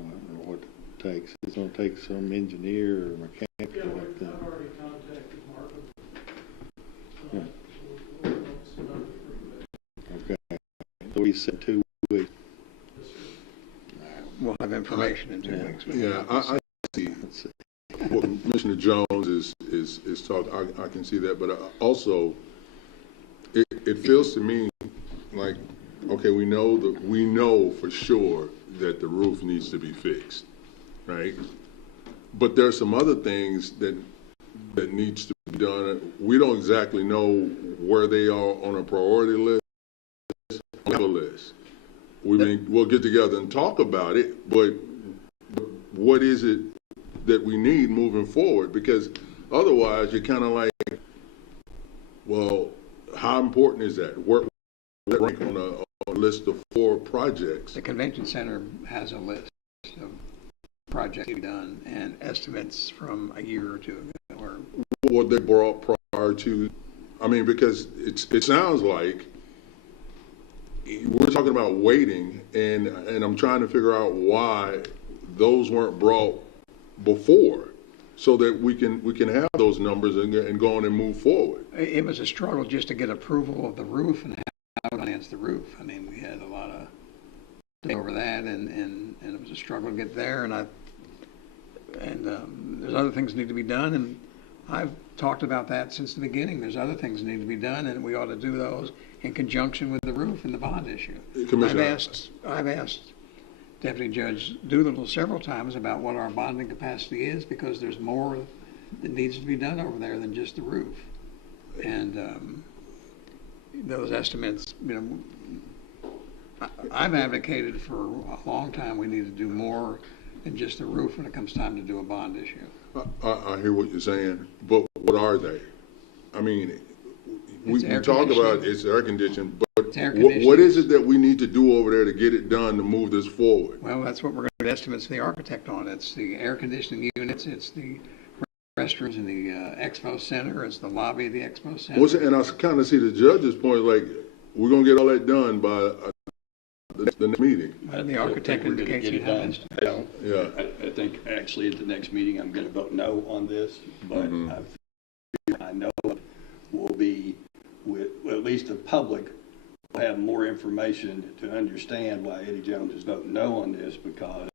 what it takes. It's going to take some engineer or mechanic to like that. I've already contacted Marvin. Yeah. Okay. So we said 2 weeks. We'll have information in 2 weeks. Yeah, I see what Commissioner Jones is talking. I can see that, but also it feels to me like, okay, we know for sure that the roof needs to be fixed, right? But there are some other things that needs to be done. We don't exactly know where they are on a priority list. We'll get together and talk about it, but what is it that we need moving forward? Because otherwise, you're kind of like, well, how important is that? Where rank on a list of 4 projects? The convention center has a list of projects to be done and estimates from a year or two ago. Or what they brought prior to, I mean, because it sounds like we're talking about waiting, and I'm trying to figure out why those weren't brought before, so that we can have those numbers and go on and move forward. it was a struggle just to get approval of the roof and how to finance the roof. I mean, we had a lot of debate over that, and it was a struggle to get there. And there's other things that need to be done, and I've talked about that since the beginning. There's other things that need to be done, and we ought to do those in conjunction with the roof and the bond issue. I've asked Deputy Judge Doolittle several times about what our bonding capacity is, because there's more that needs to be done over there than just the roof. And those estimates, I've advocated for a long time we need to do more than just the roof when it comes time to do a bond issue. I hear what you're saying, but what are they? I mean, we talk about it's air conditioning, but what is it that we need to do over there to get it done to move this forward? Well, that's what we're going to get estimates from the architect on. It's the air conditioning units, it's the restrooms in the expo center, it's the lobby of the expo center. And I kind of see the judge's point, like, we're going to get all that done by the next meeting. Well, the architect indicates get you it have done. Yeah. I think actually at the next meeting, I'm going to vote no on this, but I know will be with, well, at least the public will have more information to understand why Eddie Jones is voting no on this, because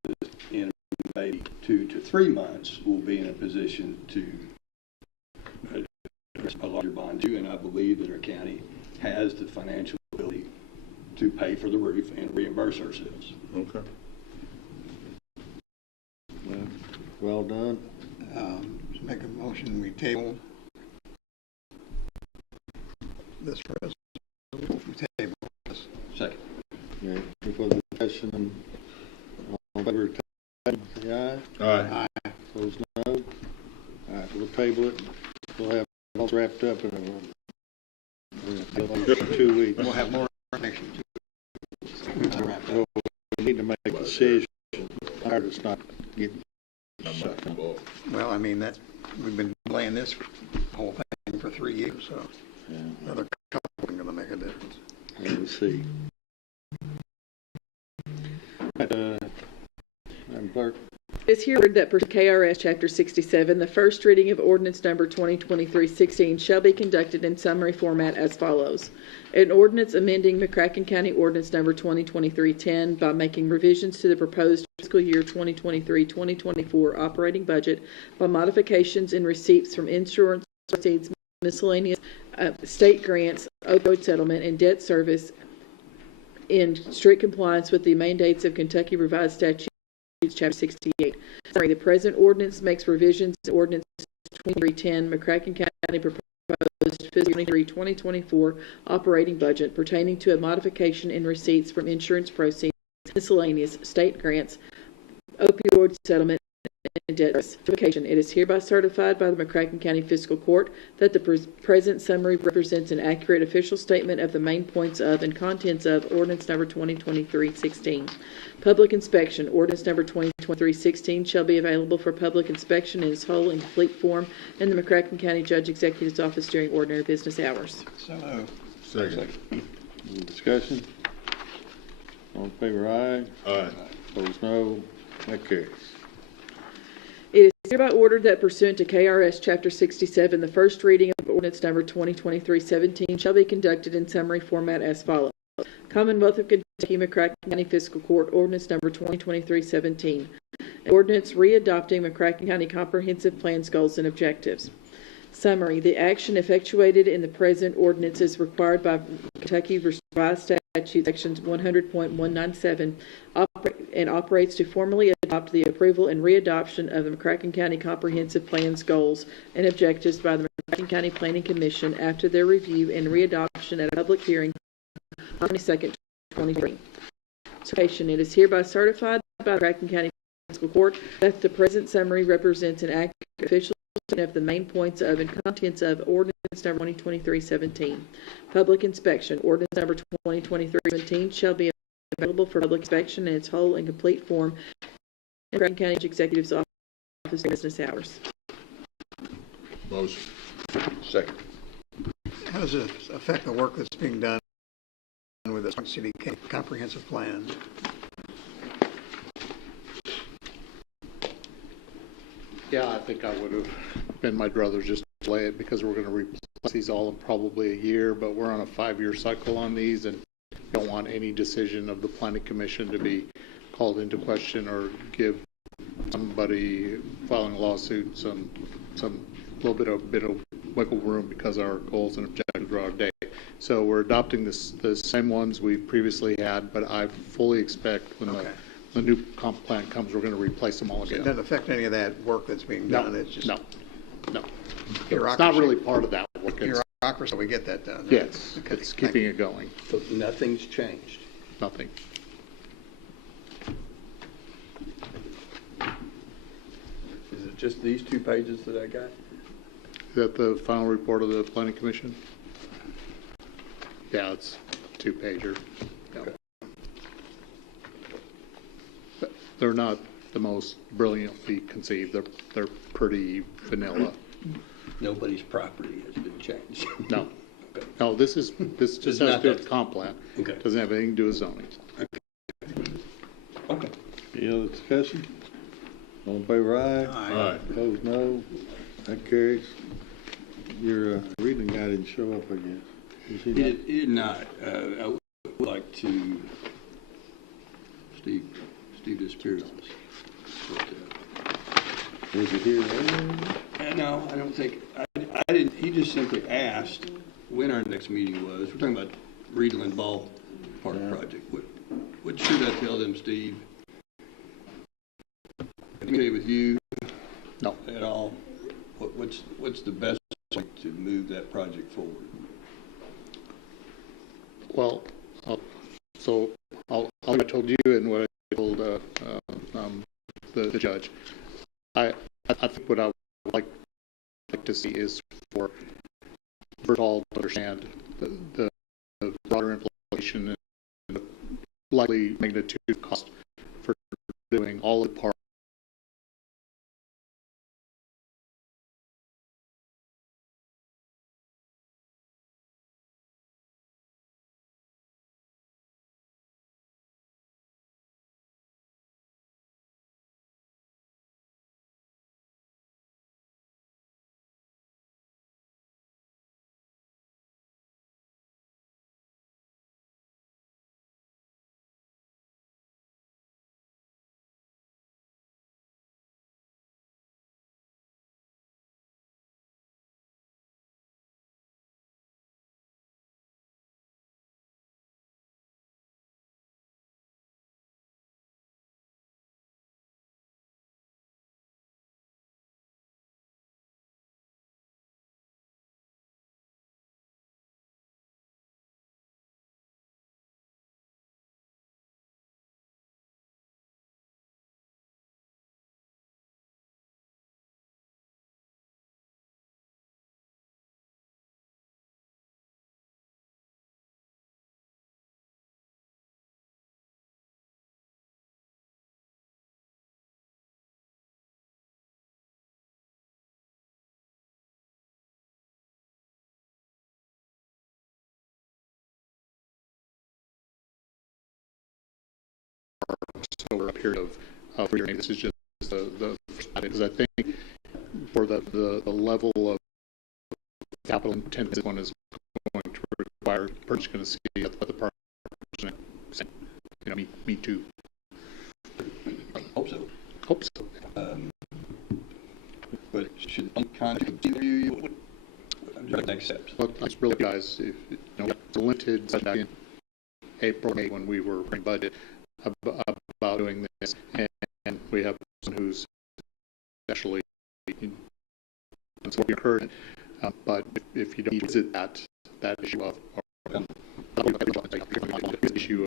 in maybe 2 to 3 months, we'll be in a position to address a larger bond issue, and I believe that our county has the financial ability to pay for the roof and reimburse ourselves. Okay. Well done. Make a motion, we table this resolution. We table this. Second. Yeah, before the discussion, all in favor, say aye. Aye. Opposed, no. All right, we'll table it. We'll have it all wrapped up in 2 weeks. We'll have more information. Well, we need to make a decision. It's not getting shut down. Well, I mean, we've been delaying this whole thing for 3 years, so another couple is going to make a difference. We'll see. Madam Clerk. It is hereward that per KRS Chapter 67, the first reading of ordinance number 2023-16 shall be conducted in summary format as follows. An ordinance amending McCracken County Ordinance number 2023-10 by making revisions to the proposed fiscal year 2023-2024 operating budget by modifications in receipts from insurance proceeds, miscellaneous state grants, opioid settlement, and debt service in strict compliance with the mandates of Kentucky Revised Statutes Chapter 68. Sorry, the present ordinance makes revisions to Ordinance 2310, McCracken County proposed fiscal year 2024 operating budget pertaining to a modification in receipts from insurance proceeds, miscellaneous state grants, opioid settlement, and debt certification. It is hereby certified by the McCracken County Fiscal Court that the present summary represents an accurate official statement of the main points of and contents of ordinance number 2023-16. Public inspection. Ordinance number 2023-16 shall be available for public inspection in its whole and complete form in the McCracken County Judge Executive's office during ordinary business hours. So moved. Second. Any discussion? All in favor, aye. Aye. Opposed, no. That carries. It is hereby ordered that pursuant to KRS Chapter 67, the first reading of ordinance number 2023-17 shall be conducted in summary format as follows. Commonwealth of Kentucky, McCracken County Fiscal Court, ordinance number 2023-17. An ordinance readopting McCracken County Comprehensive Plan's goals and objectives. Summary. The action effectuated in the present ordinance is required by Kentucky Revised Statute Sections 100.197 and operates to formally adopt the approval and readoption of the McCracken County Comprehensive Plan's goals and objectives by the McCracken County Planning Commission after their review and readoption at a public hearing on 22nd, 2023. Certification. It is hereby certified by the McCracken County Fiscal Court that the present summary represents an accurate official of the main points of and contents of ordinance number 2023-17. Public inspection. Ordinance number 2023-17 shall be available for public inspection in its whole and complete form in the McCracken County Executive's office during business hours. Motion. Second. How does it affect the work that's being done with the city comprehensive plan? Yeah, I think I would have been my druthers just delay it because we're going to replace these all in probably a year, but we're on a 5-year cycle on these and don't want any decision of the planning commission to be called into question or give somebody filing a lawsuit some bit of wiggle room because our goals and objectives are out of date. So we're adopting the same ones we previously had, but I fully expect when the new comp plan comes, we're going to replace them all again. It doesn't affect any of that work that's being done. No, It's just no. bureaucracy. It's not really part of that work. It's, Bureaucracy, we get that done. yes, Okay. it's keeping it going. So nothing's changed. Nothing. Is it just these 2 pages that I got? Is that the final report of the planning commission? Yeah, it's 2-pager. Yeah. But they're not the most brilliantly conceived. They're pretty vanilla. Nobody's property has been changed. No. Okay. No, this just has to do with the comp plan. Okay. Doesn't have anything to do with zoning. Okay. Any other discussion? All in favor, aye. Aye. Opposed, no. That carries. Your reading guy didn't show up, I guess. Is he not? He did not. I would like to, Steve disappeared on us. But, Was it here earlier? no, I don't think, I didn't, he just simply asked when our next meeting was. We're talking about Reedland Ball Park project. What should I tell them, Steve? Communicate with you? No. At all? What's the best way to move that project forward? Well, so I told you and what I told the judge. I think what I would like to see is for first of all to understand the broader implication and the likely magnitude cost for doing all the parts over a period of 3 years. This is just the first, because I think for the level of capital intent, this one is going to require, we're just going to see what the person saying, me too. Hope so. Hope so. But should contact you, next steps? Well, that's really, guys, if, it's a limited back in April, May, when we were in budget about doing this, and we have someone who's actually occurred. But if you don't visit that issue of issue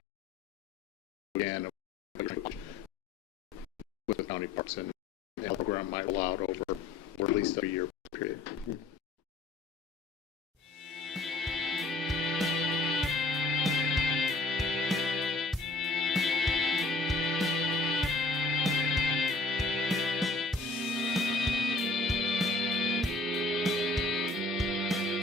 again with the county parks and the program might allow it over or at least a 3-year period.